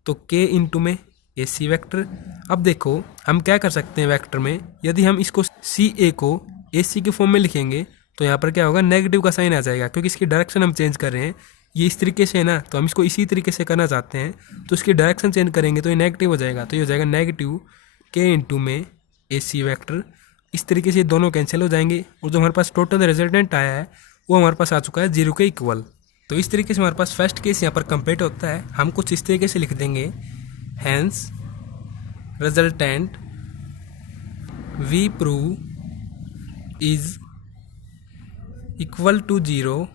तो के इंटू में ए सी वैक्टर। अब देखो हम क्या कर सकते हैं वेक्टर में, यदि हम इसको सी ए को ए सी के फॉर्म में लिखेंगे तो यहाँ पर क्या होगा, नेगेटिव का साइन आ जाएगा, क्योंकि इसकी डायरेक्शन हम चेंज कर रहे हैं। ये इस तरीके से है ना, तो हम इसको इसी तरीके से करना चाहते हैं, तो इसकी डायरेक्शन चेंज करेंगे तो ये नेगेटिव हो जाएगा। तो ये हो जाएगा नेगेटिव के इंटू में ए सी वैक्टर। इस तरीके से दोनों कैंसिल हो जाएंगे और जो हमारे पास टोटल रिजल्टेंट आया है वो हमारे पास आ चुका है 0 के इक्वल। तो इस तरीके से हमारे पास फर्स्ट केस यहाँ पर कंप्लीट होता है। हम कुछ इस तरीके से लिख देंगे, hence resultant we prove is equal to 0,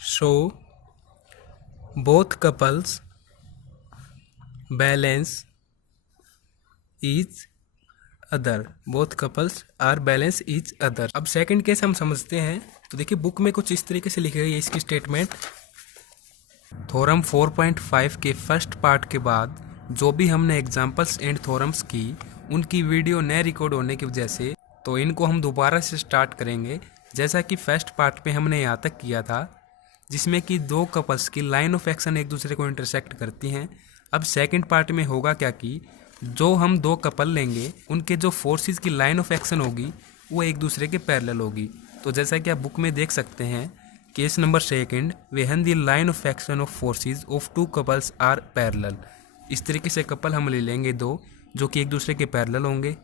so both couples balance each other, both couples are balance each other. अब सेकंड केस हम समझते हैं। तो देखिए बुक में कुछ इस तरीके से लिखी गई है इसकी स्टेटमेंट। थ्योरम 4.5 के फर्स्ट पार्ट के बाद जो भी हमने एग्जांपल्स एंड थ्योरम्स की, उनकी वीडियो नए रिकॉर्ड होने की वजह से तो इनको हम दोबारा से स्टार्ट करेंगे। जैसा कि फर्स्ट पार्ट पे हमने यहाँ तक किया था, जिसमें कि दो कपल्स की लाइन ऑफ एक्शन एक दूसरे को इंटरसेक्ट करती हैं। अब सेकंड पार्ट में होगा क्या कि जो हम दो कपल लेंगे उनके जो फोर्सेस की लाइन ऑफ एक्शन होगी वो एक दूसरे के पैरेलल होगी। तो जैसा कि आप बुक में देख सकते हैं, case number second, when the line of action of forces of two couples are parallel. इस तरीके से कपल हम ले लेंगे दो जो कि एक दूसरे के पैरेलल होंगे।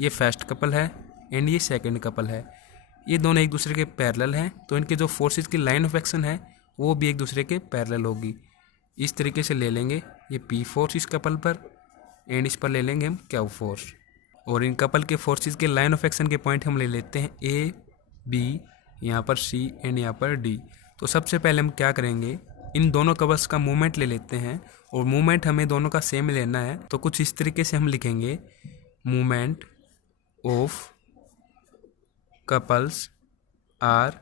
ये फर्स्ट कपल है एंड ये सेकंड कपल है, ये दोनों एक दूसरे के पैरेलल हैं, तो इनके जो फोर्सेस की लाइन ऑफ एक्शन है वो भी एक दूसरे के पैरेलल होगी। इस तरीके से ले लेंगे ये पी फोर्स इस कपल पर एंड इस पर ले लेंगे हम क्यू फोर्स। और इन कपल के फोर्सेस के लाइन ऑफ एक्शन के पॉइंट हम ले लेते हैं ए बी, यहाँ पर सी एंड यहाँ पर डी। तो सबसे पहले हम क्या करेंगे, इन दोनों कपल्स का मूवमेंट ले लेते हैं और मूवमेंट हमें दोनों का सेम लेना है। तो कुछ इस तरीके से हम लिखेंगे, movement of couples are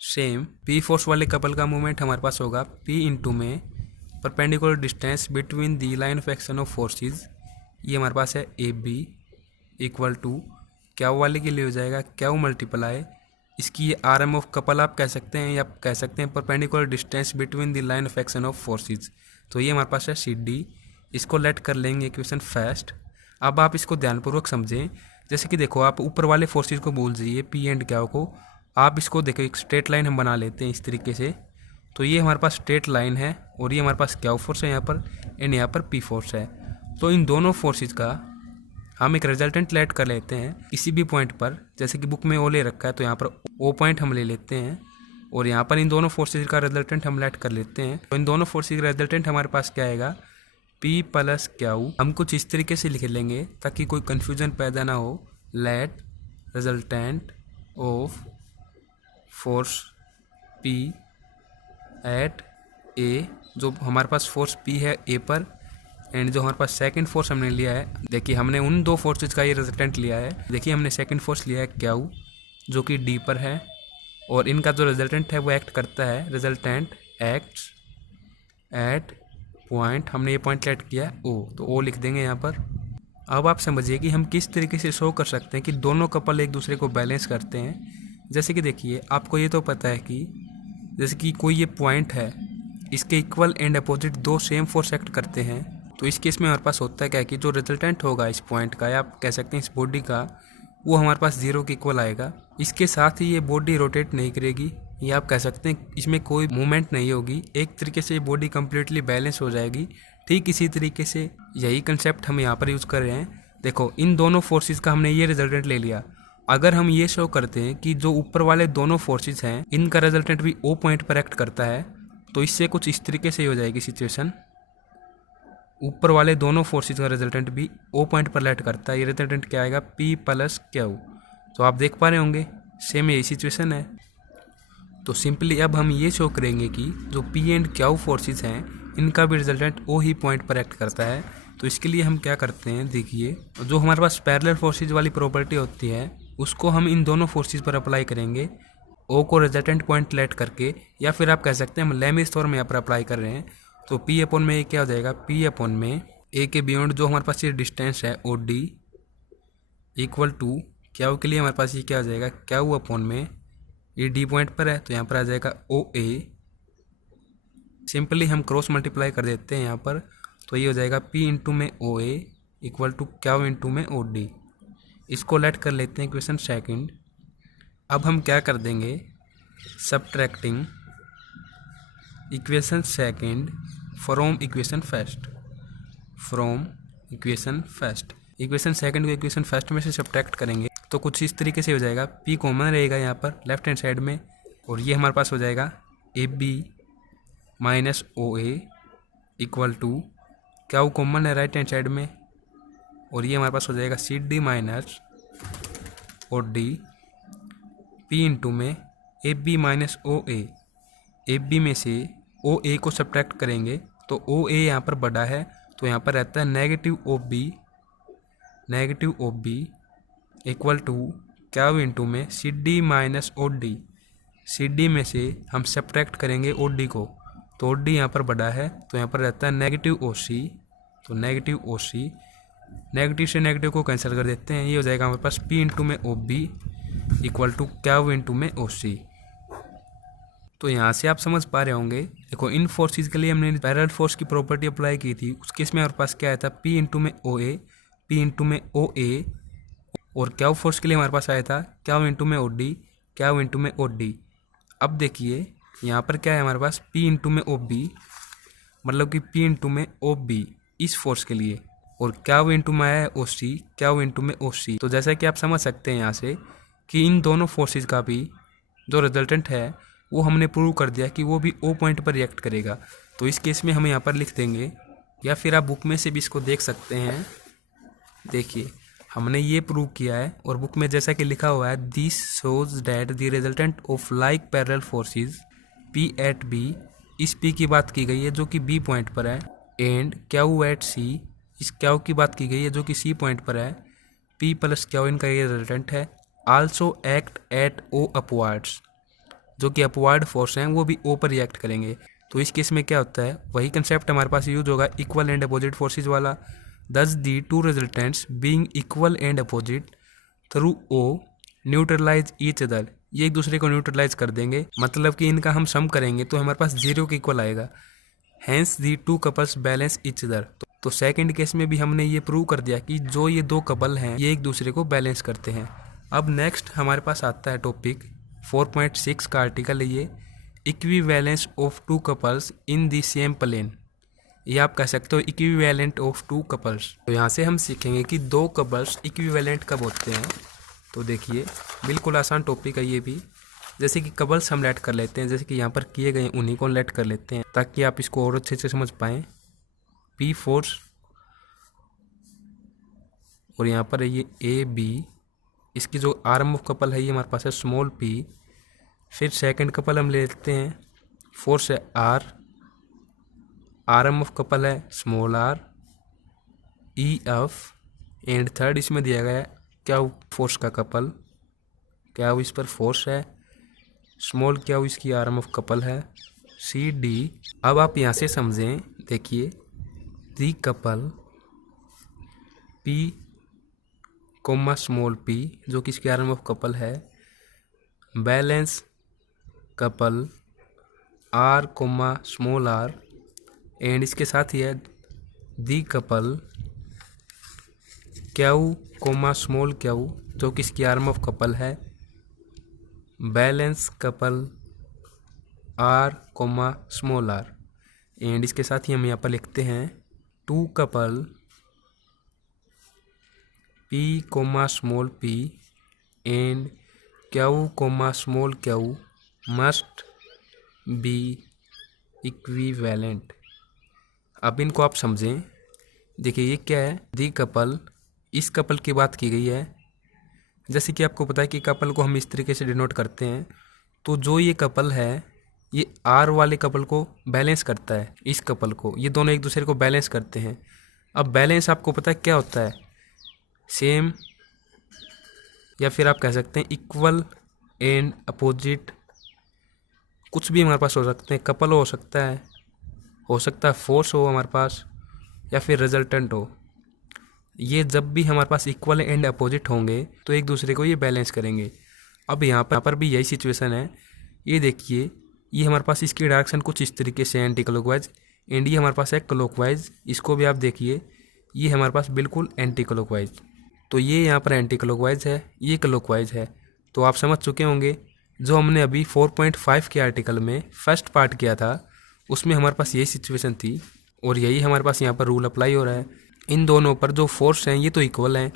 same. P force वाले कपल का मूवमेंट हमारे पास होगा पी इंटू में perpendicular distance between the line of action of forces, ये हमारे पास है A B equal to Q वाले के लिए हो जाएगा क्यू मल्टीप्लाई इसकी ये आर एम ऑफ कपल आप कह सकते हैं, या आप कह सकते हैं perpendicular distance between the line of action of forces. तो ये हमारे पास है सी डी। इसको लेट कर लेंगे इक्वेशन फर्स्ट। अब आप इसको ध्यानपूर्वक समझें। जैसे कि देखो आप ऊपर वाले फोर्सेस को भूल जाइए पी एंड क्यू को, आप इसको देखो एक स्ट्रेट लाइन हम बना लेते हैं इस तरीके से। तो ये हमारे पास स्ट्रेट लाइन है और ये हमारे पास क्यू फोर्स है यहाँ पर एंड यहाँ पर पी फोर्स है। तो इन दोनों फोर्सेस का हम एक रिजल्टेंट लेट कर लेते हैं किसी भी पॉइंट पर। जैसे कि बुक में ओ ले रखा है तो यहाँ पर ओ पॉइंट हम ले लेते हैं और यहाँ पर इन दोनों फोर्सेस का रिजल्टेंट हम लेट कर लेते हैं। तो इन दोनों फोर्सेस का रिजल्टेंट हमारे पास क्या आएगा, पी प्लस क्यू। हम कुछ इस तरीके से लिख लेंगे ताकि कोई कन्फ्यूजन पैदा ना हो। Let resultant of force P at A, जो हमारे पास फोर्स पी है ए पर, एंड जो हमारे पास सेकंड फोर्स हमने लिया है, देखिए हमने उन दो फोर्सेज का ये रिजल्टेंट लिया है। देखिए हमने सेकंड फोर्स लिया है क्यू, जो कि डी पर है, और इनका जो रिजल्टेंट है वो एक्ट करता है, रिजल्टेंट एक्ट्स एट पॉइंट, हमने ये पॉइंट सेट किया है ओ, तो ओ लिख देंगे यहाँ पर। अब आप समझिए कि हम किस तरीके से शो कर सकते हैं कि दोनों कपल एक दूसरे को बैलेंस करते हैं। जैसे कि देखिए आपको ये तो पता है कि जैसे कि कोई ये पॉइंट है, इसके इक्वल एंड अपोजिट दो सेम फोर्स एक्ट करते हैं, तो इस केस में हमारे पास होता है क्या कि जो रिजल्टेंट होगा इस पॉइंट का, या आप कह सकते हैं इस बॉडी का, वो हमारे पास जीरो के इक्वल आएगा। इसके साथ ही ये बॉडी रोटेट नहीं करेगी, या आप कह सकते हैं इसमें कोई मूवमेंट नहीं होगी, एक तरीके से ये बॉडी कम्प्लीटली बैलेंस हो जाएगी। ठीक इसी तरीके से यही कंसेप्ट हम यहाँ पर यूज़ कर रहे हैं। देखो इन दोनों फोर्सेस का हमने ये रिजल्टेंट ले लिया। अगर हम ये शो करते हैं कि जो ऊपर वाले दोनों फोर्सेस हैं, इनका रिजल्टेंट भी ओ पॉइंट पर एक्ट करता है, तो इससे कुछ इस तरीके से हो जाएगी सिचुएशन। ऊपर वाले दोनों फोर्सेस का रिजल्टेंट भी ओ पॉइंट पर एक्ट करता है, ये रिजल्टेंट क्या आएगा, पी प्लस क्यू। तो आप देख पा रहे होंगे सेम यही सिचुएशन है। तो सिंपली अब हम ये शो करेंगे कि जो पी एंड क्यू फोर्सेस हैं, इनका भी रिजल्टेंट ओ ही पॉइंट पर एक्ट करता है। तो इसके लिए हम क्या करते हैं, देखिए जो हमारे पास पैरेलल फोर्सेस वाली प्रॉपर्टी होती है, उसको हम इन दोनों फोर्सेस पर अप्लाई करेंगे, ओ को रिजल्टेंट पॉइंट लेट करके, या फिर आप कह सकते हैं हम लेमिस थ्योरम यहाँ पर अप्लाई कर रहे हैं। तो पी अपॉन में ए क्या हो जाएगा, पी अपॉन में ए के बियॉन्ड जो हमारे पास ये डिस्टेंस है O D equal to Q के लिए हमारे पास ये क्या हो जाएगा, क्यू अपॉन में ये डी पॉइंट पर है तो यहाँ पर आ जाएगा ओ ए। सिंपली हम क्रॉस मल्टीप्लाई कर देते हैं यहाँ पर, तो ये हो जाएगा पी इंटू में O A equal to Q into में ओ डी। इसको लेट कर लेते हैं इक्वेशन सेकंड। अब हम क्या कर देंगे, subtracting equation second from equation first, from equation first. Equation second को इक्वेशन फर्स्ट में से सब्ट्रैक्ट करेंगे तो कुछ इस तरीके से हो जाएगा, पी कॉमन रहेगा यहाँ पर लेफ्ट हैंड साइड में, और ये हमारे पास हो जाएगा A B minus O A equal to Q common है राइट हैंड साइड में, और ये हमारे पास हो जाएगा C D minus O D, P into में A B minus O A B में से ओ ए को सब्ट्रैक्ट करेंगे तो ओ ए यहाँ पर बड़ा है, तो यहाँ पर रहता है negative O B equal to Q into में C D minus O D. C D में से हम सब्ट्रैक्ट करेंगे ओ डी को, तो ओ डी यहाँ पर बड़ा है, तो यहाँ पर रहता है नेगेटिव ओ सी। तो नेगेटिव ओ सी, नेगेटिव से नेगेटिव को कैंसिल कर देते हैं, ये हो जाएगा हमारे पास पी इंटू में O B equal to Q into में ओ सी। तो यहाँ से आप समझ पा रहे होंगे, देखो इन फोर्सेस के लिए हमने पैरेलल फोर्स की प्रॉपर्टी अप्लाई की थी, उस केस में हमारे पास क्या आया था, पी इंटू में ओ ए, पी इंटू में ओ ए, और क्यू फोर्स के लिए हमारे पास आया था क्यू इंटू में ओ डी, क्यू इंटू में ओ डी। अब देखिए यहाँ पर क्या है हमारे पास, पी इंटू में ओ बी, मतलब कि पी इंटू में ओ बी इस फोर्स के लिए, और क्यू इंटू में आया है ओ सी, क्यू इंटू में ओ सी। तो जैसा कि आप समझ सकते हैं यहाँ से कि इन दोनों फोर्सेस का भी जो रिजल्टेंट है वो हमने प्रूव कर दिया कि वो भी ओ पॉइंट पर रिएक्ट करेगा। तो इस केस में हम यहाँ पर लिख देंगे, या फिर आप बुक में से भी इसको देख सकते हैं। देखिए हमने ये प्रूव किया है, और बुक में जैसा कि लिखा हुआ है, this shows that the resultant of like parallel forces P at B, इस पी की बात की गई है जो कि बी पॉइंट पर है, एंड क्यू एट सी, इस क्यू की बात की गई है जो कि सी पॉइंट पर है, पी प्लस क्यू इनका ये रिजल्टेंट है, also act at O upwards, जो कि अपवर्ड फोर्स हैं वो भी ओ पर रिएक्ट करेंगे। तो इस केस में क्या होता है, वही कंसेप्ट हमारे पास यूज होगा इक्वल एंड अपोजिट फोर्सेस वाला। Thus the two resultants being equal and opposite through O neutralize each other, ये एक दूसरे को न्यूट्रलाइज कर देंगे, मतलब कि इनका हम सम करेंगे तो हमारे पास जीरो के इक्वल आएगा। Hence the two couples balance each other. तो सेकंड केस में भी हमने ये प्रूव कर दिया कि जो ये दो कपल हैं ये एक दूसरे को बैलेंस करते हैं। अब नेक्स्ट हमारे पास आता है टॉपिक 4.6 का आर्टिकल है ये, equivalence of two couples in the same plane, ये आप कह सकते हो इक्विवेलेंट ऑफ टू कपल्स। तो यहाँ से हम सीखेंगे कि दो कपल्स इक्विवेलेंट कब होते हैं। तो देखिए बिल्कुल आसान टॉपिक है ये भी, जैसे कि कपल्स हम लेट कर लेते हैं, जैसे कि यहाँ पर किए गए उन्हीं को लेट कर लेते हैं ताकि आप इसको और अच्छे से समझ पाएँ। पी फोर्स, और यहाँ पर है ये ए बी, इसकी जो आर्म ऑफ कपल है ये हमारे पास है स्मॉल पी। फिर सेकंड कपल हम ले लेते हैं, फोर्स है आर, आर्म ऑफ कपल है small R E F, and third इसमें दिया गया है क्या फोर्स का कपल, क्या इस पर फोर्स है, स्मॉल क्या इसकी आर्म ऑफ कपल है सी डी। अब आप यहाँ से समझें, देखिए the couple P comma small P जो कि इसकी आर्म ऑफ कपल है, balance couple R comma small R, and इसके साथ ही है the couple Q comma small Q जो कि इसकी आर्म ऑफ कपल है, balance couple R comma small R, and इसके साथ ही हम यहाँ पर लिखते हैं two couple P comma small P and Q comma small Q must be equivalent. अब इनको आप समझें, देखिए ये क्या है, दी कपल, इस कपल की बात की गई है। जैसे कि आपको पता है कि कपल को हम इस तरीके से डिनोट करते हैं, तो जो ये कपल है ये आर वाले कपल को बैलेंस करता है, इस कपल को, ये दोनों एक दूसरे को बैलेंस करते हैं। अब बैलेंस आपको पता है क्या होता है, सेम, या फिर आप कह सकते हैं इक्वल एंड अपोजिट, कुछ भी हमारे पास हो सकते हैं, कपल हो सकता है फोर्स हो हमारे पास, या फिर रिजल्टेंट हो। ये जब भी हमारे पास इक्वल एंड अपोजिट होंगे तो एक दूसरे को ये बैलेंस करेंगे। अब यहाँ पर भी यही सिचुएशन है। ये देखिए, ये हमारे पास इसकी डायरेक्शन कुछ इस तरीके से एंटी क्लॉकवाइज, एंड ये हमारे पास है क्लॉकवाइज। इसको भी आप देखिए, ये हमारे पास बिल्कुल एंटी क्लॉकवाइज। तो ये यहाँ पर एंटी क्लॉकवाइज है, ये क्लॉकवाइज है। तो आप समझ चुके होंगे, जो हमने अभी 4.5 के आर्टिकल में फर्स्ट पार्ट किया था उसमें हमारे पास यही सिचुएशन थी, और यही हमारे पास यहाँ पर रूल अप्लाई हो रहा है। इन दोनों पर जो फोर्स हैं ये तो इक्वल हैं,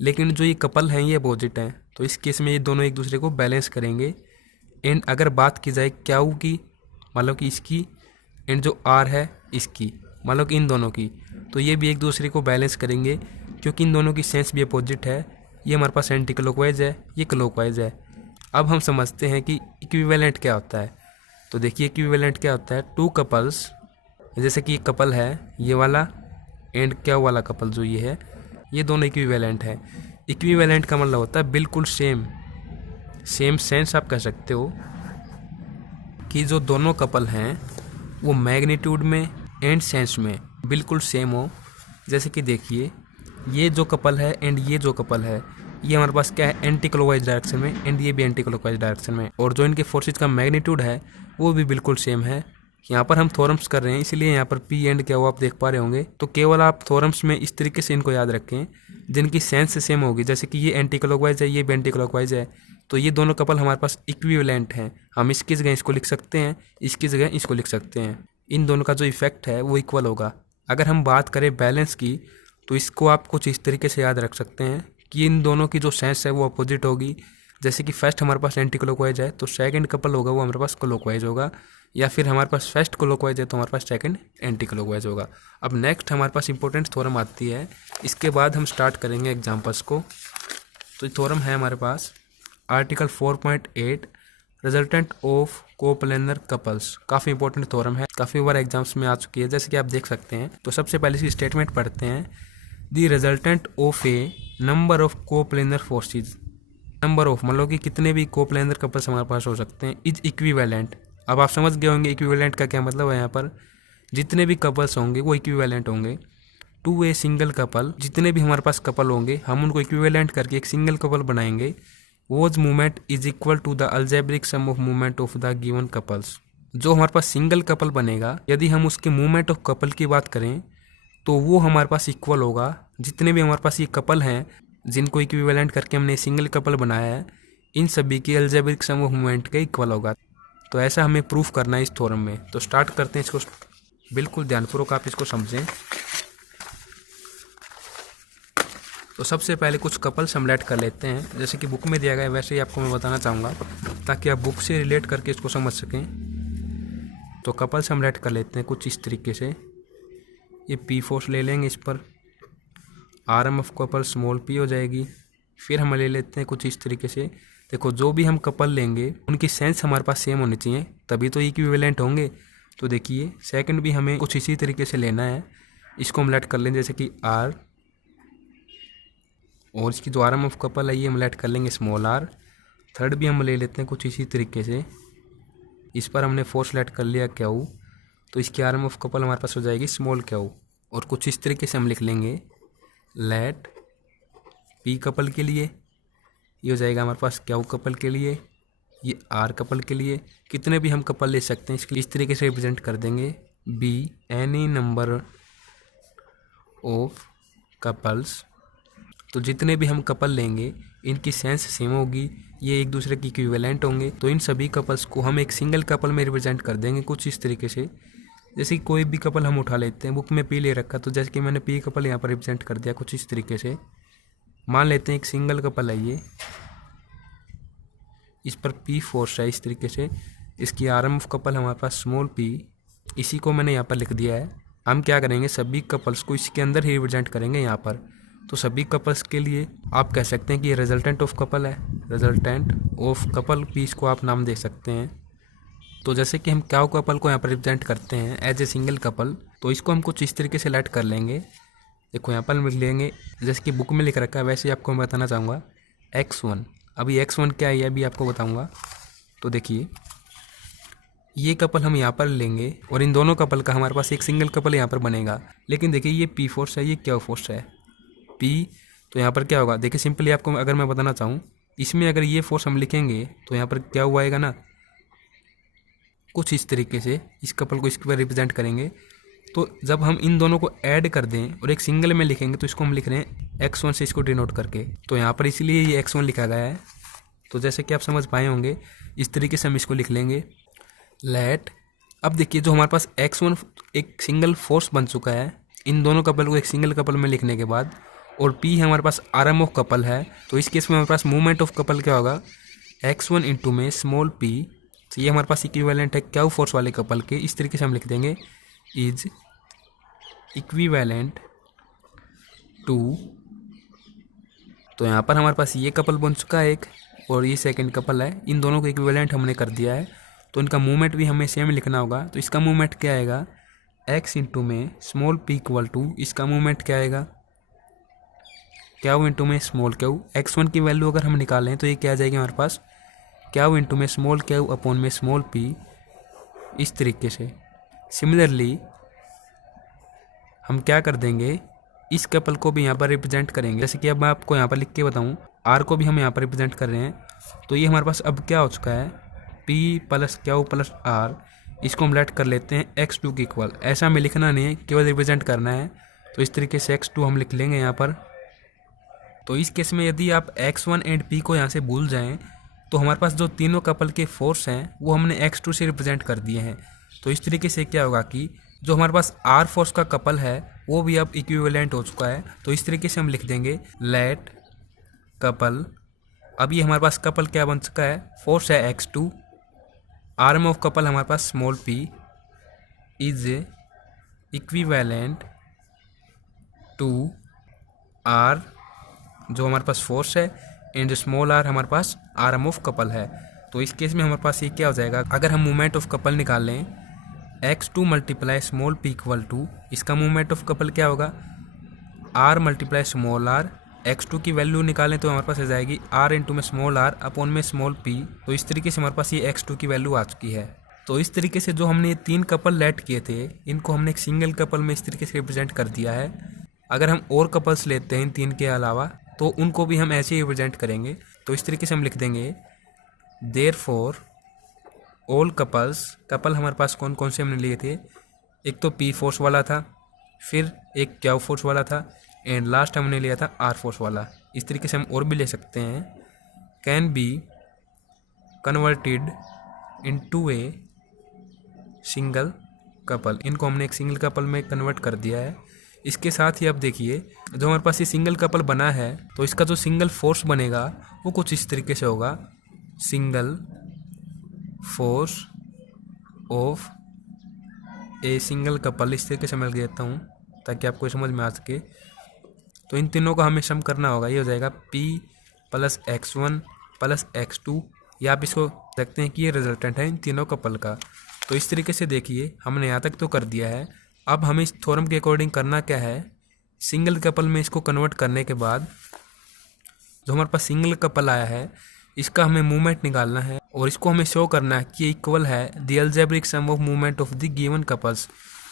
लेकिन जो ये कपल हैं ये अपोजिट हैं। तो इस केस में ये दोनों एक दूसरे को बैलेंस करेंगे। एंड अगर बात की जाए क्यू की, मान लो कि इसकी, एंड जो आर है इसकी, मान लो कि इन दोनों की, तो ये भी एक दूसरे को बैलेंस करेंगे, क्योंकि इन दोनों की सेंस भी अपोजिट है। ये हमारे पास एंटी क्लॉकवाइज है, ये क्लॉकवाइज है। अब हम समझते हैं कि इक्विवेलेंट क्या होता है। तो देखिए इक्विवेलेंट क्या होता है, टू कपल्स, जैसे कि कपल है ये वाला एंड क्या वाला कपल जो ये है, ये दोनों इक्विवेलेंट है। इक्विवेलेंट का मतलब होता है बिल्कुल सेम सेंस आप कह सकते हो कि जो दोनों कपल हैं वो मैग्नीट्यूड में एंड सेंस में बिल्कुल सेम हो। जैसे कि देखिए, ये जो कपल है एंड ये जो कपल है, ये हमारे पास क्या है, एंटी क्लॉकवाइज डायरेक्शन में, एंड ये भी एंटी क्लॉकवाइज डायरेक्शन में, और जो इनके फोर्सेज का मैग्नीट्यूड है वो भी बिल्कुल सेम है। यहाँ पर हम थ्योरम्स कर रहे हैं, इसलिए यहाँ पर पी एंड क्या वो आप देख पा रहे होंगे। तो केवल आप थ्योरम्स में इस तरीके से इनको याद रखें जिनकी सेंस सेम होगी। जैसे कि ये एंटी क्लॉकवाइज है, ये भी एंटी क्लॉकवाइज है, तो ये दोनों कपल हमारे पास इक्विवेलेंट हैं। हम इसकी जगह इसको लिख सकते हैं, इसकी जगह इसको लिख सकते हैं। इन दोनों का जो इफेक्ट है वो इक्वल होगा। अगर हम बात करें बैलेंस की, तो इसको आप कुछ इस तरीके से याद रख सकते हैं कि इन दोनों की जो सेंस है वो अपोजिट होगी। जैसे कि फर्स्ट हमारे पास एंटी क्लॉकवाइज है, तो सेकंड कपल होगा वो हमारे पास क्लॉकवाइज होगा, या फिर हमारे पास फर्स्ट क्लॉकवाइज है तो हमारे पास सेकंड एंटी क्लॉकवाइज होगा। अब नेक्स्ट हमारे पास इंपॉर्टेंट थ्योरम आती है, इसके बाद हम स्टार्ट करेंगे एग्जांपल्स को। तो थ्योरम है हमारे पास article 4.8 resultant of coplanar couples. काफ़ी इंपॉर्टेंट थ्योरम है, काफ़ी बार एग्जाम्स में आ चुकी है, जैसे कि आप देख सकते हैं। तो सबसे पहले इसकी स्टेटमेंट पढ़ते हैं। The resultant of A number of coplanar forces, number of मतलब कि कितने भी कोप्लेनर कपल्स हमारे पास हो सकते हैं, इज इक्विवेलेंट। अब आप समझ गए होंगे इक्विवेलेंट का क्या मतलब है। यहाँ पर जितने भी कपल्स होंगे वो इक्विवेलेंट होंगे टू ए सिंगल कपल। जितने भी हमारे पास कपल होंगे हम उनको इक्विवेलेंट करके एक सिंगल कपल बनाएंगे। Whose movement is equal to the algebraic sum of movement of the given couples. जो हमारे पास सिंगल कपल बनेगा, यदि हम उसके मूवमेंट ऑफ कपल की बात करें तो वो हमारे पास इक्वल होगा, जितने भी हमारे पास ये कपल हैं जिनको इक्विवेलेंट करके हमने सिंगल कपल बनाया है, इन सभी की अलजेब्रिक सम ऑफ मूवमेंट के इक्वल होगा। तो ऐसा हमें प्रूफ करना है इस थ्योरम में। तो स्टार्ट करते हैं इसको, बिल्कुल ध्यानपूर्वक आप इसको समझें। तो सबसे पहले कुछ कपल्स हम लेट कर लेते हैं, जैसे कि बुक में दिया गया है वैसे ही आपको मैं बताना चाहूँगा, ताकि आप बुक से रिलेट करके इसको समझ सकें। तो कपल्स हम लेट कर लेते हैं कुछ इस तरीके से। ये पी फोर्स ले लेंगे, इस पर arm of couple small P हो जाएगी। फिर हम ले लेते हैं कुछ इस तरीके से। देखो, जो भी हम कपल लेंगे उनकी सेंस हमारे पास सेम होनी चाहिए, तभी तो इक्विवेलेंट होंगे। तो देखिए सेकंड भी हमें कुछ इसी तरीके से लेना है। इसको हम लेट कर लेंगे जैसे कि आर, और इसकी जो आर्म ऑफ कपल है ये हम लेट कर लेंगे स्मॉल आर। थर्ड भी हम ले लेते हैं कुछ इसी तरीके से। इस पर हमने फोर्स लेट कर लिया क्यू, तो इसकी आर्म ऑफ कपल हमारे पास हो जाएगी स्मॉल क्यू। और कुछ इस तरीके से हम लिख लेंगे लेट पी कपल के लिए, ये हो जाएगा हमारे पास क्यू कपल के लिए, ये आर कपल के लिए। कितने भी हम कपल ले सकते हैं इसके लिए इस तरीके से रिप्रेजेंट कर देंगे be any number of couples. तो जितने भी हम कपल लेंगे इनकी सेंस सेम होगी, ये एक दूसरे की इक्विवेलेंट होंगे। तो इन सभी कपल्स को हम एक सिंगल कपल में रिप्रेजेंट कर देंगे कुछ इस तरीके से। जैसे कि कोई भी कपल हम उठा लेते हैं, बुक में पी ले रखा, तो जैसे कि मैंने पी कपल यहाँ पर रिप्रेजेंट कर दिया कुछ इस तरीके से। मान लेते हैं एक सिंगल कपल है ये, इस पर पी फोर्स है इस तरीके से। इसकी आर्म ऑफ कपल हमारे पास स्मॉल पी, इसी को मैंने यहाँ पर लिख दिया है। हम क्या करेंगे सभी कपल्स को इसके अंदर ही रिप्रेजेंट करेंगे यहाँ पर। तो सभी कपल्स के लिए आप कह सकते हैं कि ये रिजल्टेंट ऑफ कपल है, रिजल्टेंट ऑफ कपल पी इसको आप नाम दे सकते हैं। तो जैसे कि हम क्यू कपल को यहाँ पर रिप्रेजेंट करते हैं एज ए सिंगल कपल, तो इसको हम कुछ इस तरीके से लेट कर लेंगे। देखो यहाँ पर हम लिख लेंगे जैसे कि बुक में लिख रखा है, वैसे आपको मैं बताना चाहूँगा x1। अभी x1 क्या है ये भी आपको बताऊँगा। तो देखिए ये कपल हम यहाँ पर लेंगे और इन दोनों कपल का हमारे पास एक सिंगल कपल यहाँ पर बनेगा। लेकिन देखिए ये पी फोर्स है, ये क्यू फोर्स है पी, तो यहाँ पर क्या होगा देखिए सिंपली आपको अगर मैं बताना चाहूँ, इसमें अगर ये फोर्स हम लिखेंगे तो यहाँ पर क्या हुआ आएगा ना, कुछ इस तरीके से इस कपल को इसके पर रिप्रेजेंट करेंगे। तो जब हम इन दोनों को ऐड कर दें और एक सिंगल में लिखेंगे तो इसको हम लिख रहे हैं x1 से इसको डिनोट करके, तो यहाँ पर इसीलिए ये x1 लिखा गया है। तो जैसे कि आप समझ पाए होंगे इस तरीके से हम इसको लिख लेंगे लेट। अब देखिए जो हमारे पास x1 एक सिंगल फोर्स बन चुका है इन दोनों कपल को एक सिंगल कपल में लिखने के बाद, और p हमारे पास आर्म ऑफ कपल है, तो इस केस में हमारे पास मूवमेंट ऑफ कपल क्या होगा x1 इंटू में स्मॉल p। तो ये हमारे पास इक्विवेलेंट है क्यू फोर्स वाले कपल के। इस तरीके से हम लिख देंगे इज इक्विवेलेंट टू, तो यहाँ पर हमारे पास ये कपल बन चुका है एक, और ये सेकंड कपल है। इन दोनों को इक्विवेलेंट हमने कर दिया है, तो इनका मूवमेंट भी हमें सेम लिखना होगा। तो इसका मूवमेंट क्या आएगा x इंटू में स्मॉल p इक्वल टू, इसका मूवमेंट क्या आएगा क्यू इंटू में स्मॉल क्यू। x1 की वैल्यू अगर हम निकालें तो ये क्या आ जाएगी हमारे पास क्यू इंटू में स्मॉल क्यू अपॉन में स्मॉल p, इस तरीके से। सिमिलरली हम क्या कर देंगे इस कपल को भी यहाँ पर रिप्रेजेंट करेंगे, जैसे कि अब मैं आपको यहाँ पर लिख के बताऊँ आर को भी हम यहाँ पर रिप्रेजेंट कर रहे हैं। तो ये हमारे पास अब क्या हो चुका है p plus Q plus R, इसको हम लेट कर लेते हैं x2 के इक्वल। ऐसा हमें लिखना नहीं है, केवल रिप्रेजेंट करना है। तो इस तरीके से x2 हम लिख लेंगे यहाँ पर। तो इस केस में यदि आप x1 एंड p को यहाँ से भूल जाएं तो हमारे पास जो तीनों कपल के फोर्स हैं वो हमने x2 से रिप्रेजेंट कर दिए हैं। तो इस तरीके से क्या होगा कि जो हमारे पास r फोर्स का कपल है वो भी अब इक्विवेलेंट हो चुका है। तो इस तरीके से हम लिख देंगे लेट कपल। अब ये हमारे पास कपल क्या बन चुका है, फोर्स है x2, आर्म ऑफ कपल हमारे पास small p is equivalent to r, जो हमारे पास फोर्स है, एंड स्मॉल r हमारे पास आर्म ऑफ कपल है। तो इस केस में हमारे पास ये क्या हो जाएगा, अगर हम मूवमेंट ऑफ कपल निकाल लें x2 multiply small p equal to, इसका मूवमेंट ऑफ कपल क्या होगा r multiply small r। x2 की वैल्यू निकालें तो हमारे पास आ जाएगी r इंटू में स्मॉल r अपॉन में स्मॉल p। तो इस तरीके से हमारे पास ये x2 की वैल्यू आ चुकी है। तो इस तरीके से जो हमने ये तीन कपल लेट किए थे इनको हमने एक सिंगल कपल में इस तरीके से रिप्रेजेंट कर दिया है। अगर हम और कपल्स लेते हैं इन तीन के अलावा तो उनको भी हम ऐसे ही रिप्रेजेंट करेंगे। तो इस तरीके से हम लिख देंगे देयरफॉर ऑल कपल्स। कपल हमारे पास कौन कौन से हमने लिए थे, एक तो p फोर्स वाला था, फिर एक क्यू फोर्स वाला था, एंड लास्ट हमने लिया था r फोर्स वाला। इस तरीके से हम और भी ले सकते हैं। Can be converted into a single couple, इनको हमने एक सिंगल कपल में कन्वर्ट कर दिया है। इसके साथ ही आप देखिए जो हमारे पास ये सिंगल कपल बना है तो इसका जो सिंगल फोर्स बनेगा वो कुछ इस तरीके से होगा single force of a single couple. इस तरीके से मैं लिख देता हूँ ताकि आपको समझ में आ सके। तो इन तीनों का हमें सम करना होगा, ये हो जाएगा p plus x1 plus x2, या आप इसको देखते हैं कि ये रिजल्टेंट है इन तीनों कपल का। तो इस तरीके से देखिए हमने यहाँ तक तो कर दिया है। अब हमें इस थ्योरम के अकॉर्डिंग करना क्या है, सिंगल कपल में इसको कन्वर्ट करने के बाद जो हमारे पास सिंगल कपल आया है इसका हमें मूवमेंट निकालना है और इसको हमें शो करना है कि इक्वल है the algebraic sum of movement of the given couples,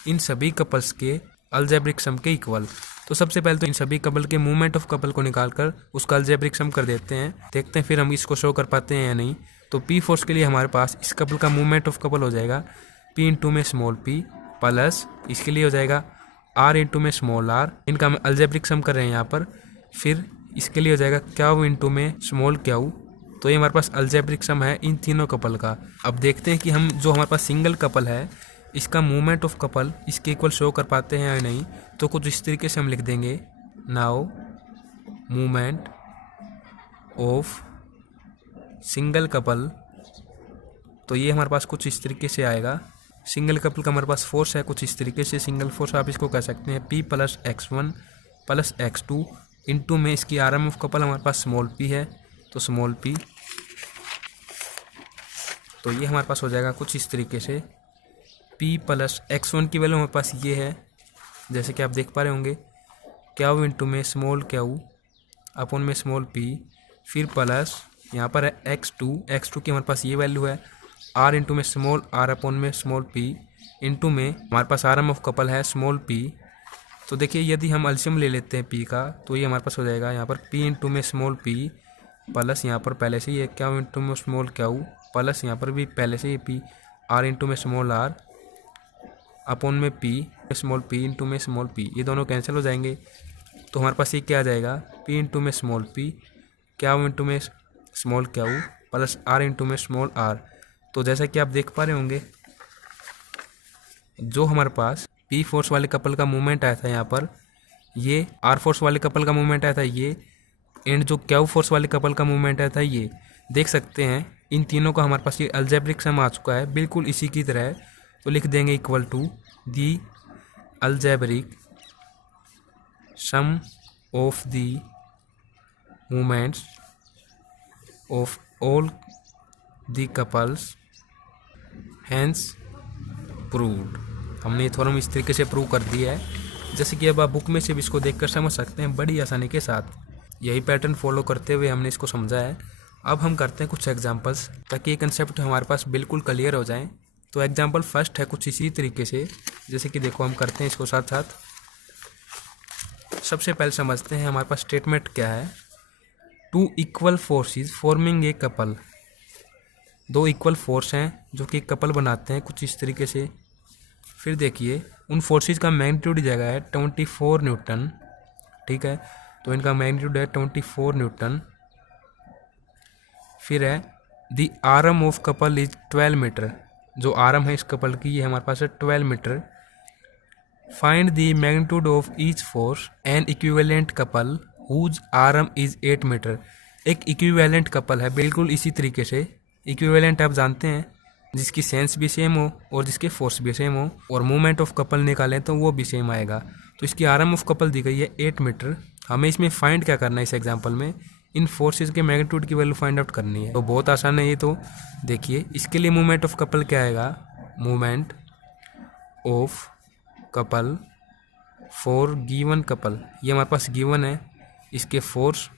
इन सभी कपल्स के अलजेब्रिक सम के इक्वल। तो सबसे पहले तो इन सभी कपल के मूवमेंट ऑफ कपल को निकालकर उसका अलजेब्रिक सम कर देते हैं, देखते हैं फिर हम इसको शो कर पाते हैं या नहीं। तो पी फोर्स के लिए हमारे पास इस कपल का मूवमेंट ऑफ कपल हो जाएगा पी इंटू में स्मॉल पी प्लस इसके लिए हो जाएगा आर इंटू में स्मॉल आर, इनका हम अलजेब्रिक सम कर रहे हैं यहाँ पर। फिर इसके लिए हो जाएगा क्यू इंटू में स्मॉल क्यू। तो ये हमारे पास अलजेब्रिक सम है इन तीनों कपल का। अब देखते हैं कि हम जो हमारे पास सिंगल कपल है इसका मूवमेंट ऑफ कपल इसके इक्वल शो कर पाते हैं या नहीं। तो कुछ इस तरीके से हम लिख देंगे, now movement of single couple. तो ये हमारे पास कुछ इस तरीके से आएगा। सिंगल कपल का हमारे पास फोर्स है कुछ इस तरीके से, सिंगल फोर्स आप इसको कह सकते हैं P plus x1 plus x2 into में इसकी आरएम ऑफ कपल हमारे पास स्मॉल p है तो स्मॉल p। तो ये हमारे पास हो जाएगा कुछ इस तरीके से, P प्लस x1 की वैल्यू हमारे पास ये है जैसे कि आप देख पा रहे होंगे, क्यू इंटू में स्मॉल क्यू अपॉन में स्मॉल p, फिर प्लस यहाँ पर है x2 की हमारे पास ये वैल्यू है, r इंटू में स्मॉल r अपॉन में स्मॉल p इंटू में हमारे पास आरएम ऑफ कपल है स्मॉल p। तो देखिए यदि हम एलसीएम ले लेते हैं p का तो ये हमारे पास हो जाएगा यहाँ पर p इंटू में स्मॉल p प्लस यहाँ पर पहले से ही क्यू इंटू में स्मॉल क्यू प्लस यहाँ पर भी पहले से ही p r इंटू में स्मॉल r अपॉन में p स्मॉल p इंटू में स्मॉल p, ये दोनों कैंसिल हो जाएंगे। तो हमारे पास ये क्या आ जाएगा, p इंटू में स्मॉल p क्यू इंटू में small Q plus r into में स्मॉल r। तो जैसा कि आप देख पा रहे होंगे जो हमारे पास P फोर्स वाले कपल का मूवमेंट आया था यहाँ पर, ये R फोर्स वाले कपल का मूवमेंट आया था ये, एंड जो Q फोर्स वाले कपल का मूवमेंट आया था ये, देख सकते हैं इन तीनों का हमारे पास ये अलजेब्रिक सम आ चुका है बिल्कुल इसी की तरह। तो लिख देंगे equal to the algebraic sum of the movements of all the couples hence proved. हमने थ्योरम इस तरीके से प्रूव कर दिया है जैसे कि अब आप बुक में से भी इसको देखकर समझ सकते हैं बड़ी आसानी के साथ। यही पैटर्न फॉलो करते हुए हमने इसको समझा है। अब हम करते हैं कुछ एग्जांपल्स ताकि ये कंसेप्ट हमारे पास बिल्कुल क्लियर हो जाए। तो एग्जांपल फर्स्ट है कुछ इसी तरीके से, जैसे कि देखो हम करते हैं इसको साथ साथ। सबसे पहले समझते हैं हमारे पास स्टेटमेंट क्या है, two equal forces forming a couple. दो इक्वल फोर्स हैं जो कि कपल बनाते हैं कुछ इस तरीके से। फिर देखिए उन फोर्सेस का मैग्नीट्यूड जगह है 24 न्यूटन, ठीक है, तो इनका मैग्नीट्यूड है 24 न्यूटन। फिर है the arm of couple is 12 metre, जो आर्म है इस कपल की ये हमारे पास है 12 metre. Find the magnitude of each force an equivalent couple whose arm is 8 metre. एक इक्विवेलेंट कपल है बिल्कुल इसी तरीके से। इक्विवेलेंट आप जानते हैं जिसकी सेंस भी सेम हो और जिसके फोर्स भी सेम हो और मूवमेंट ऑफ कपल निकालें तो वो भी सेम आएगा। तो इसकी आर्म ऑफ कपल दी गई है 8 मीटर। हमें इसमें फाइंड क्या करना है, इस एग्जांपल में इन फोर्सेस के मैग्नीट्यूड की वैल्यू फाइंड आउट करनी है। तो बहुत आसान है ये। तो देखिए इसके लिए मूवमेंट ऑफ कपल क्या आएगा, movement of couple for given couple, ये हमारे पास गिवन है। इसके फोर्स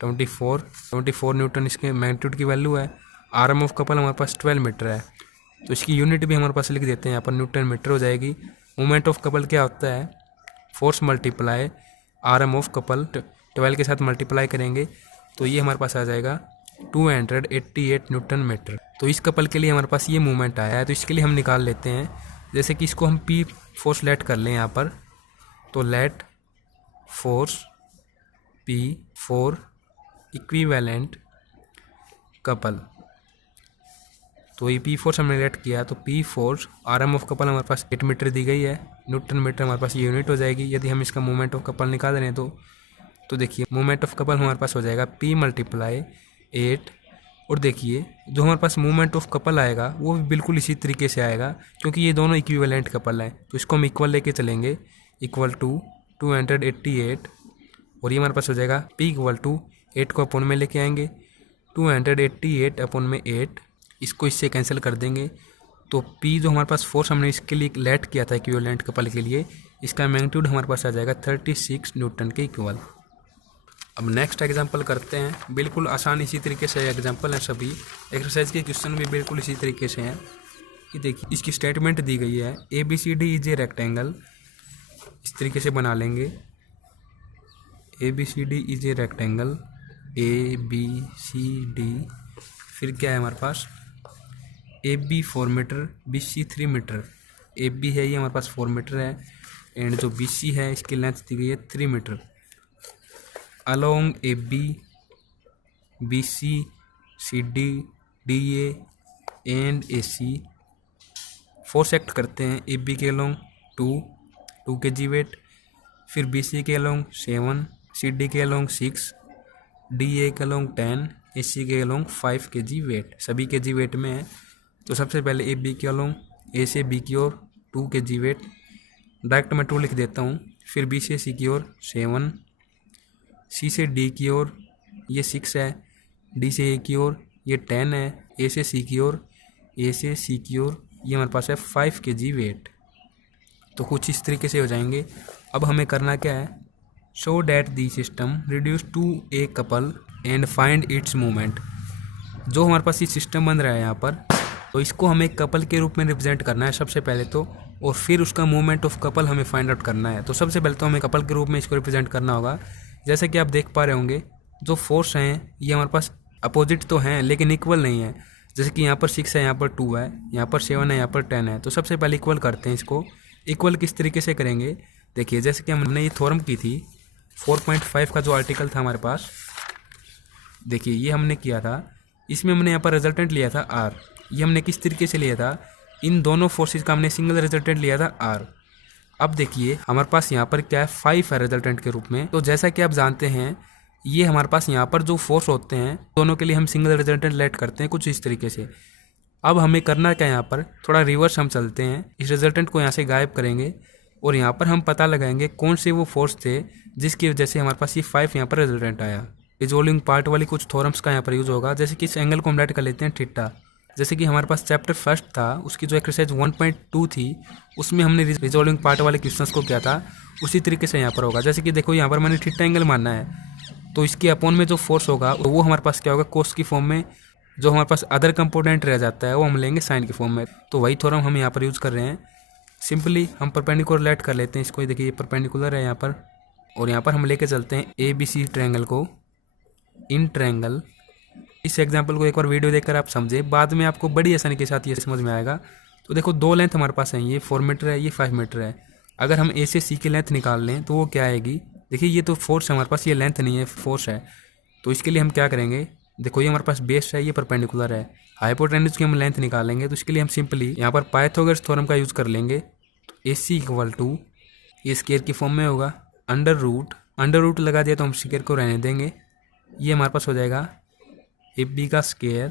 24 न्यूटन इसके मैग्नीट्यूड की वैल्यू है। आर्म ऑफ कपल हमारे पास 12 मीटर है, तो इसकी यूनिट भी हमारे पास लिख देते हैं यहाँ पर, न्यूटन मीटर हो जाएगी। मूवमेंट ऑफ कपल क्या होता है, force multiply arm of couple, 12 के साथ मल्टीप्लाई करेंगे तो ये हमारे पास आ जाएगा 288 न्यूटन मीटर। तो इस कपल के लिए हमारे पास ये मूवमेंट आया है, तो इसके लिए हम निकाल लेते हैं। जैसे कि इसको हम पी फोर्स लेट कर लें यहाँ पर, तो let force P for equivalent couple. तो ये पी फोर्स हमने लेट किया, तो P force arm of couple हमारे पास 8 मीटर दी गई है, न्यूटन मीटर हमारे पास ये यूनिट हो जाएगी। यदि हम इसका मूवमेंट ऑफ कपल निकाल रहे हैं तो देखिए मूवमेंट ऑफ कपल हमारे पास हो जाएगा पी मल्टीप्लाई 8। और देखिए जो हमारे पास मूवमेंट ऑफ कपल आएगा वो भी बिल्कुल इसी तरीके से आएगा, क्योंकि ये दोनों इक्विवेलेंट कपल हैं। तो इसको हम इक्वल लेके चलेंगे, इक्वल टू 288, और ये हमारे पास हो जाएगा पी इक्वल टू 8 को अपॉन में लेके आएंगे, 288 अपॉन में 8, इसको इससे कैंसिल कर देंगे तो P जो हमारे पास फोर्स हमने इसके लिए लेट किया था इक्विवेलेंट कपल के लिए, इसका मैग्नीट्यूड हमारे पास आ जाएगा 36 न्यूटन के इक्वल। अब नेक्स्ट एग्जांपल करते हैं। बिल्कुल आसान इसी तरीके से एग्जांपल हैं सभी, एक्सरसाइज के क्वेश्चन भी बिल्कुल इसी तरीके से हैं। ये देखिए इसकी स्टेटमेंट दी गई है, ABCD इज ए रेक्टेंगल। इस तरीके से बना लेंगे, ABCD is a rectangle, ABCD, फिर क्या है हमारे पास AB 4 metre, BC 3 metre. AB है ये हमारे पास 4 मीटर है, एंड जो BC है इसकी लेंथ दी गई है 3 metre. Along AB, BC, CD, DA and AC force act करते हैं। AB के अलोंग 2 kg वेट, फिर BC के अलोंग 7, CD के अलोंग 6, DA के अलोंग 10, AC के अलोंग 5 kg वेट। सभी kg वेट में है। तो सबसे पहले AB के अलोंग A से B की ओर 2 kg वेट, डायरेक्ट मैं 2 लिख देता हूँ। फिर B से C की ओर 7, C से D की ओर ये 6 है, D से A की ओर ये 10 है, A से C की ओर, A से C की ओर ये हमारे पास है 5 kg वेट। तो कुछ इस तरीके से हो जाएंगे। अब हमें करना क्या है, show that the system reduce to a couple and find its movement. जो हमारे पास ये सिस्टम बन रहा है यहाँ पर, तो इसको हमें कपल के रूप में रिप्रेजेंट करना है सबसे पहले तो, और फिर उसका मूवमेंट ऑफ कपल हमें फाइंड आउट करना है। तो सबसे पहले तो हमें कपल के रूप में इसको रिप्रेजेंट करना होगा। जैसे कि आप देख पा रहे होंगे, जो फोर्स हैं ये हमारे पास अपोजिट तो हैं लेकिन इक्वल नहीं है। जैसे कि यहाँ पर 6 है, यहाँ पर 2 है, यहाँ पर 7 है, यहाँ पर 10 है। तो सबसे पहले इक्वल करते हैं इसको। इक्वल किस तरीके से करेंगे, देखिए जैसे कि हमने ये थ्योरम की थी 4.5 का जो आर्टिकल था हमारे पास, देखिए ये हमने किया था। इसमें हमने यहाँ पर रिजल्टेंट लिया था R। ये हमने किस तरीके से लिया था, इन दोनों फोर्सेस का हमने सिंगल रिजल्टेंट लिया था R। अब देखिए हमारे पास यहाँ पर क्या है, 5 है रिजल्टेंट के रूप में। तो जैसा कि आप जानते हैं, ये हमारे पास यहाँ पर जो फोर्स होते हैं दोनों के लिए हम सिंगल रिजल्टेंट लेट करते हैं कुछ इस तरीके से। अब हमें करना क्या, यहाँ पर थोड़ा रिवर्स हम चलते हैं, इस रिजल्टेंट को यहाँ से गायब करेंगे और यहाँ पर हम पता लगाएंगे कौन से वो फोर्स थे जिसकी वजह से हमारे पास ये 5 यहाँ पर रिजल्टेंट आया। रिजोल्विंग पार्ट वाली कुछ थ्योरम्स का यहाँ पर यूज होगा। जैसे कि इस एंगल को हम लेट कर लेते हैं थीटा। जैसे कि हमारे पास चैप्टर फर्स्ट था, उसकी जो एक्सरसाइज 1.2 थी उसमें हमने रिजोल्विंग पार्ट वाले क्वेश्चंस को किया था, उसी तरीके से यहाँ पर होगा। जैसे कि देखो यहाँ पर मैंने थीटा एंगल मानना है, तो इसके अपॉन में जो फोर्स होगा वो हमारे पास क्या होगा, कोस की फॉर्म में। जो हमारे पास अदर कंपोनेंट रह जाता है वो हम लेंगे साइन की फॉर्म में। तो वही थ्योरम हम यहाँ पर यूज़ कर रहे हैं। सिंपली हम परपेंडिकुलर लेट कर लेते हैं इसको। देखिए ये परपेंडिकुलर है यहाँ पर, और यहाँ पर हम लेके चलते हैं ABC ट्रायंगल को इन ट्रायंगल। इस एग्जाम्पल को एक बार वीडियो देखकर आप समझे, बाद में आपको बड़ी आसानी के साथ ये समझ में आएगा। तो देखो 2 लेंथ हमारे पास है, ये 4 मीटर है, ये 5 मीटर है। अगर हम A से C की लेंथ निकाल लें तो वो क्या आएगी, देखिए ये तो फोर्स है हमारे पास, ये लेंथ नहीं है फोर्स है। तो इसके लिए हम क्या करेंगे, देखो ये हमारे पास बेस है, ये परपेंडिकुलर है, हाइपोटेन्यूज की हम लेंथ निकालेंगे। तो इसके लिए हम सिंपली यहाँ पर पाइथागोरस थ्योरम का यूज़ कर लेंगे। तो AC इक्वल टू, ये स्क्वायर की फॉर्म में होगा, अंडर रूट लगा दिया तो हम स्क्वायर को रहने देंगे। ये हमारे पास हो जाएगा AB का स्क्वायर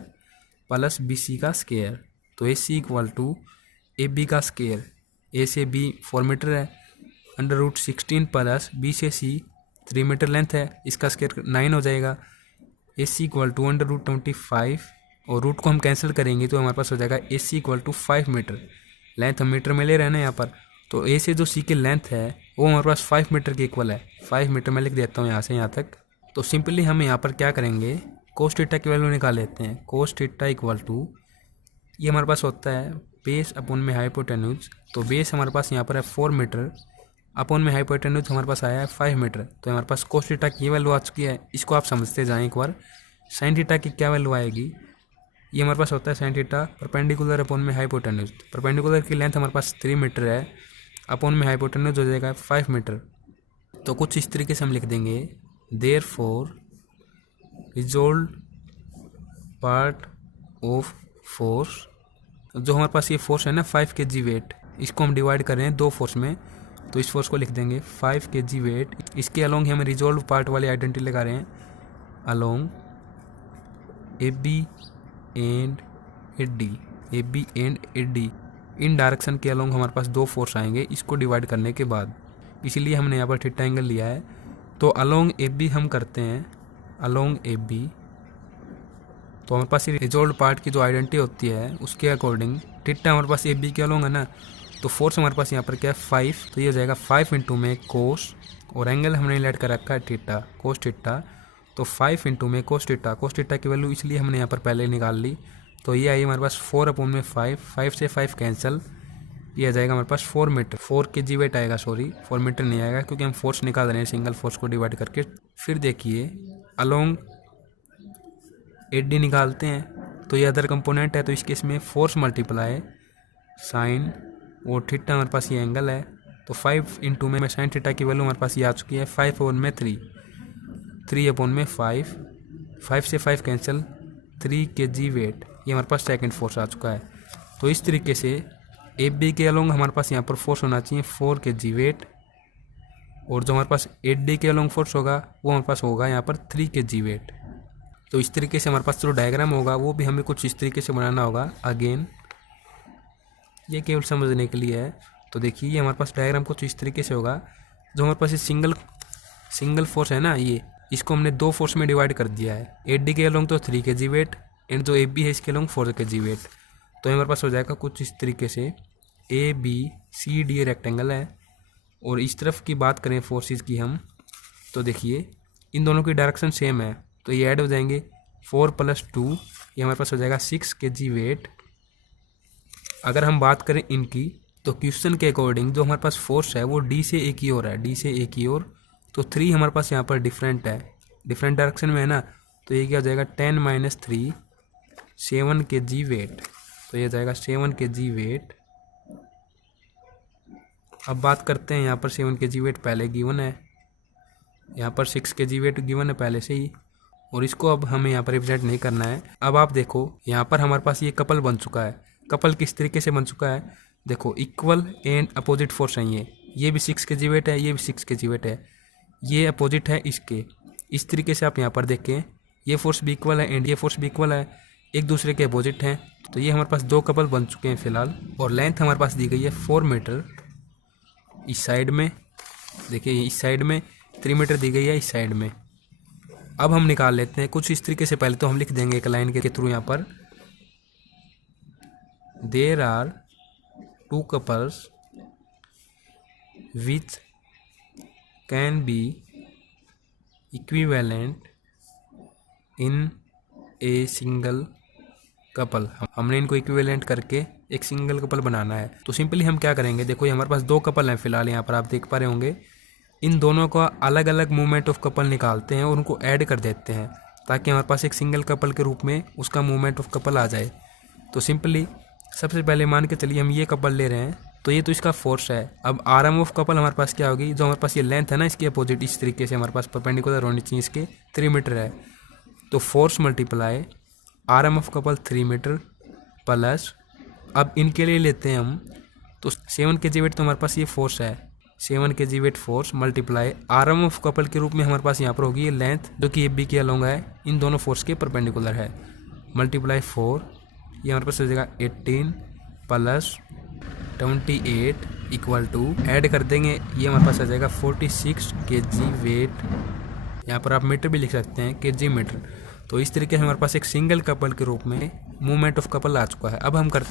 प्लस BC का स्क्वायर। तो AC इक्वल टू AB का स्क्वायर, A से B 4 मीटर है, अंडर रूट 16 प्लस B से C 3 मीटर लेंथ है, इसका स्क्वायर 9 हो जाएगा। AC equal to under root 25, और रूट को हम कैंसिल करेंगे तो हमारे पास हो जाएगा AC equal to 5 metre. Length हम मीटर में ले रहे हैं ना यहाँ पर, तो A से जो C की लेंथ है वो हमारे पास 5 मीटर के इक्वल है। 5 मीटर में लिख देता हूँ यहाँ से यहाँ तक। तो सिंपली हम यहाँ पर क्या करेंगे, कोस थीटा की वैल्यू निकाल लेते हैं। कोस थीटा इक्वल टू, ये हमारे पास होता है बेस अपॉन में हाइपोटेन्यूज। तो बेस हमारे पास यहाँ पर है 4 मीटर, अपॉन में हाइपोटेन्यूज हमारे पास आया है 5 मीटर। तो हमारे पास कोस थीटा की वैल्यू आ चुकी है। इसको आप समझते जाएँ एक बार। साइन थीटा की क्या वैल्यू आएगी, ये हमारे पास होता है साइन थीटा परपेंडिकुलर अपॉन में हाइपोटेन्यूज। परपेंडिकुलर की लेंथ हमारे पास 3 मीटर है, अपॉन में हाइपोटेन्यूज हो जाएगा 5 मीटर। तो कुछ इस तरीके से हम लिख देंगे, therefore resolve part of force, जो हमारे पास ये फोर्स है ना 5 kg वेट, इसको हम डिवाइड कर रहे हैं 2 फोर्स में। तो इस फोर्स को लिख देंगे 5 kg वेट। इसके अलोंग हम रिजोल्व पार्ट वाली आइडेंटिटी लगा रहे हैं, along AB and AD in direction के अलोंग हमारे पास 2 फोर्स आएंगे इसको डिवाइड करने के बाद। इसीलिए हमने यहाँ पर थीटा एंगल लिया है। तो अलोंग AB हम करते हैं, अलोंग AB। तो हमारे पास ये रिजोल्व पार्ट की जो आइडेंटिटी होती है उसके अकॉर्डिंग थीटा हमारे पास ए बी के अलोंग है ना, तो फोर्स हमारे पास यहाँ पर क्या है 5, तो ये हो जाएगा 5 इंटू में कोस, और एंगल हमने लेट कर रखा है थीटा, कोस थीटा, तो 5 इंटू में कोस थीटा। कोस थीटा की वैल्यू इसलिए हमने यहाँ पर पहले निकाल ली, तो ये आई हमारे पास 4/5, 5 से 5 कैंसिल, ये आ जाएगा हमारे पास 4 मीटर, 4 kg वेट आएगा, सॉरी 4 मीटर नहीं आएगा क्योंकि हम फोर्स निकाल रहे हैं सिंगल फोर्स को डिवाइड करके। फिर देखिए अलोंग AD निकालते हैं, तो ये अदर कंपोनेंट है, तो इस केस में फोर्स मल्टीप्लाई साइन और थीटा हमारे पास ये एंगल है, तो 5 इंटू में साइन थीटा की वैल्यू हमारे पास ये आ चुकी है 5/3, 3/5, 5 से 5 कैंसिल, 3 kg वेट, ये हमारे पास सेकंड फोर्स आ चुका है। तो इस तरीके से AB के अलोंग हमारे पास यहाँ पर फोर्स होना चाहिए 4 kg वेट, और जो हमारे पास AD के अलोंग फोर्स होगा वो हमारे पास होगा यहाँ पर 3 kg वेट। तो इस तरीके से हमारे पास जो डायग्राम होगा वो भी हमें कुछ इस तरीके से बनाना होगा। अगेन ये केवल समझने के लिए है, तो देखिए ये हमारे पास डायग्राम कुछ इस तरीके से होगा। जो हमारे पास ये सिंगल फोर्स है ना, ये इसको हमने 2 फोर्स में डिवाइड कर दिया है। AD के अलोंग तो 3 kg वेट, एंड जो AB है इसके अलोंग 4 kg वेट। तो हमारे पास हो जाएगा कुछ इस तरीके से ABCD रेक्टेंगल है, और इस तरफ की बात करें फोर्सेस की हम, तो देखिए इन दोनों की डायरेक्शन सेम है, तो ये ऐड हो जाएंगे 4 + 2, ये हमारे पास हो जाएगा 6 kg वेट। अगर हम बात करें इनकी, तो क्वेश्चन के अकॉर्डिंग जो हमारे पास फोर्स है वो D से A की ओर है, D से A की ओर, तो 3 हमारे पास यहाँ पर डिफरेंट है, डिफरेंट डायरेक्शन में है ना, तो ये क्या हो जाएगा 10 - 3, 7 kg वेट, तो ये जाएगा 7 kg वेट। अब बात करते हैं यहाँ पर 7 kg वेट पहले गिवन है, यहाँ पर 6 kg वेट गिवन है पहले से ही, और इसको अब हमें यहाँ पर रिप्रेजेंट नहीं करना है। अब आप देखो यहाँ पर हमारे पास ये कपल बन चुका है। कपल किस तरीके से बन चुका है, देखो इक्वल एंड अपोजिट फोर्स है, ये भी 6 kg वेट है, ये भी 6 kg वेट है, ये अपोजिट है इसके। इस तरीके से आप यहाँ पर देखें, ये फोर्स भी इक्वल है एंड ये फोर्स भी इक्वल है, एक दूसरे के अपोजिट हैं। तो ये हमारे पास 2 कपल बन चुके हैं फिलहाल, और लेंथ हमारे पास दी गई है 4 मीटर इस साइड में, देखिए इस साइड में 3 मीटर दी गई है इस साइड में। अब हम निकाल लेते हैं कुछ इस तरीके से। पहले तो हम लिख देंगे एक लाइन के थ्रू यहाँ पर, there are 2 couples which can be equivalent in a single couple। हमने इनको इक्विवेलेंट करके एक सिंगल कपल बनाना है। तो सिंपली हम क्या करेंगे, देखो ये हमारे पास 2 कपल हैं फिलहाल, यहाँ पर आप देख पा रहे होंगे। इन दोनों का अलग अलग मूवमेंट ऑफ कपल निकालते हैं और उनको ऐड कर देते हैं, ताकि हमारे पास एक सिंगल कपल के रूप में उसका मूवमेंट ऑफ कपल आ जाए। तो सिंपली सबसे पहले मान के चलिए हम ये कपल ले रहे हैं, तो ये तो इसका फोर्स है। अब आर्म ऑफ कपल हमारे पास क्या होगी, जो हमारे पास ये लेंथ है ना इसकी अपोजिट, इस तरीके से हमारे पास परपेंडिकुलर होनी चाहिए, इसके 3 मीटर है, तो force multiply arm of couple 3 metre plus, अब इनके लिए लेते हैं हम, तो 7 kg वेट तो हमारे पास ये फोर्स है, 7 kg weight force multiply arm of couple के रूप में हमारे पास यहाँ पर होगी ये लेंथ, जो कि AB के अलोंग है, इन दोनों फोर्स के परपेंडिकुलर है, मल्टीप्लाई 4, ये हमारे पास हो जाएगा 18 प्लस 28 इक्वल टू, ऐड कर देंगे, ये हमारे पास आ जाएगा 46 kg वेट। यहाँ पर आप मीटर भी लिख सकते हैं, kg मीटर। तो इस तरीके से हमारे पास एक सिंगल कपल के रूप में मूवमेंट ऑफ कपल आ चुका है। अब हम करते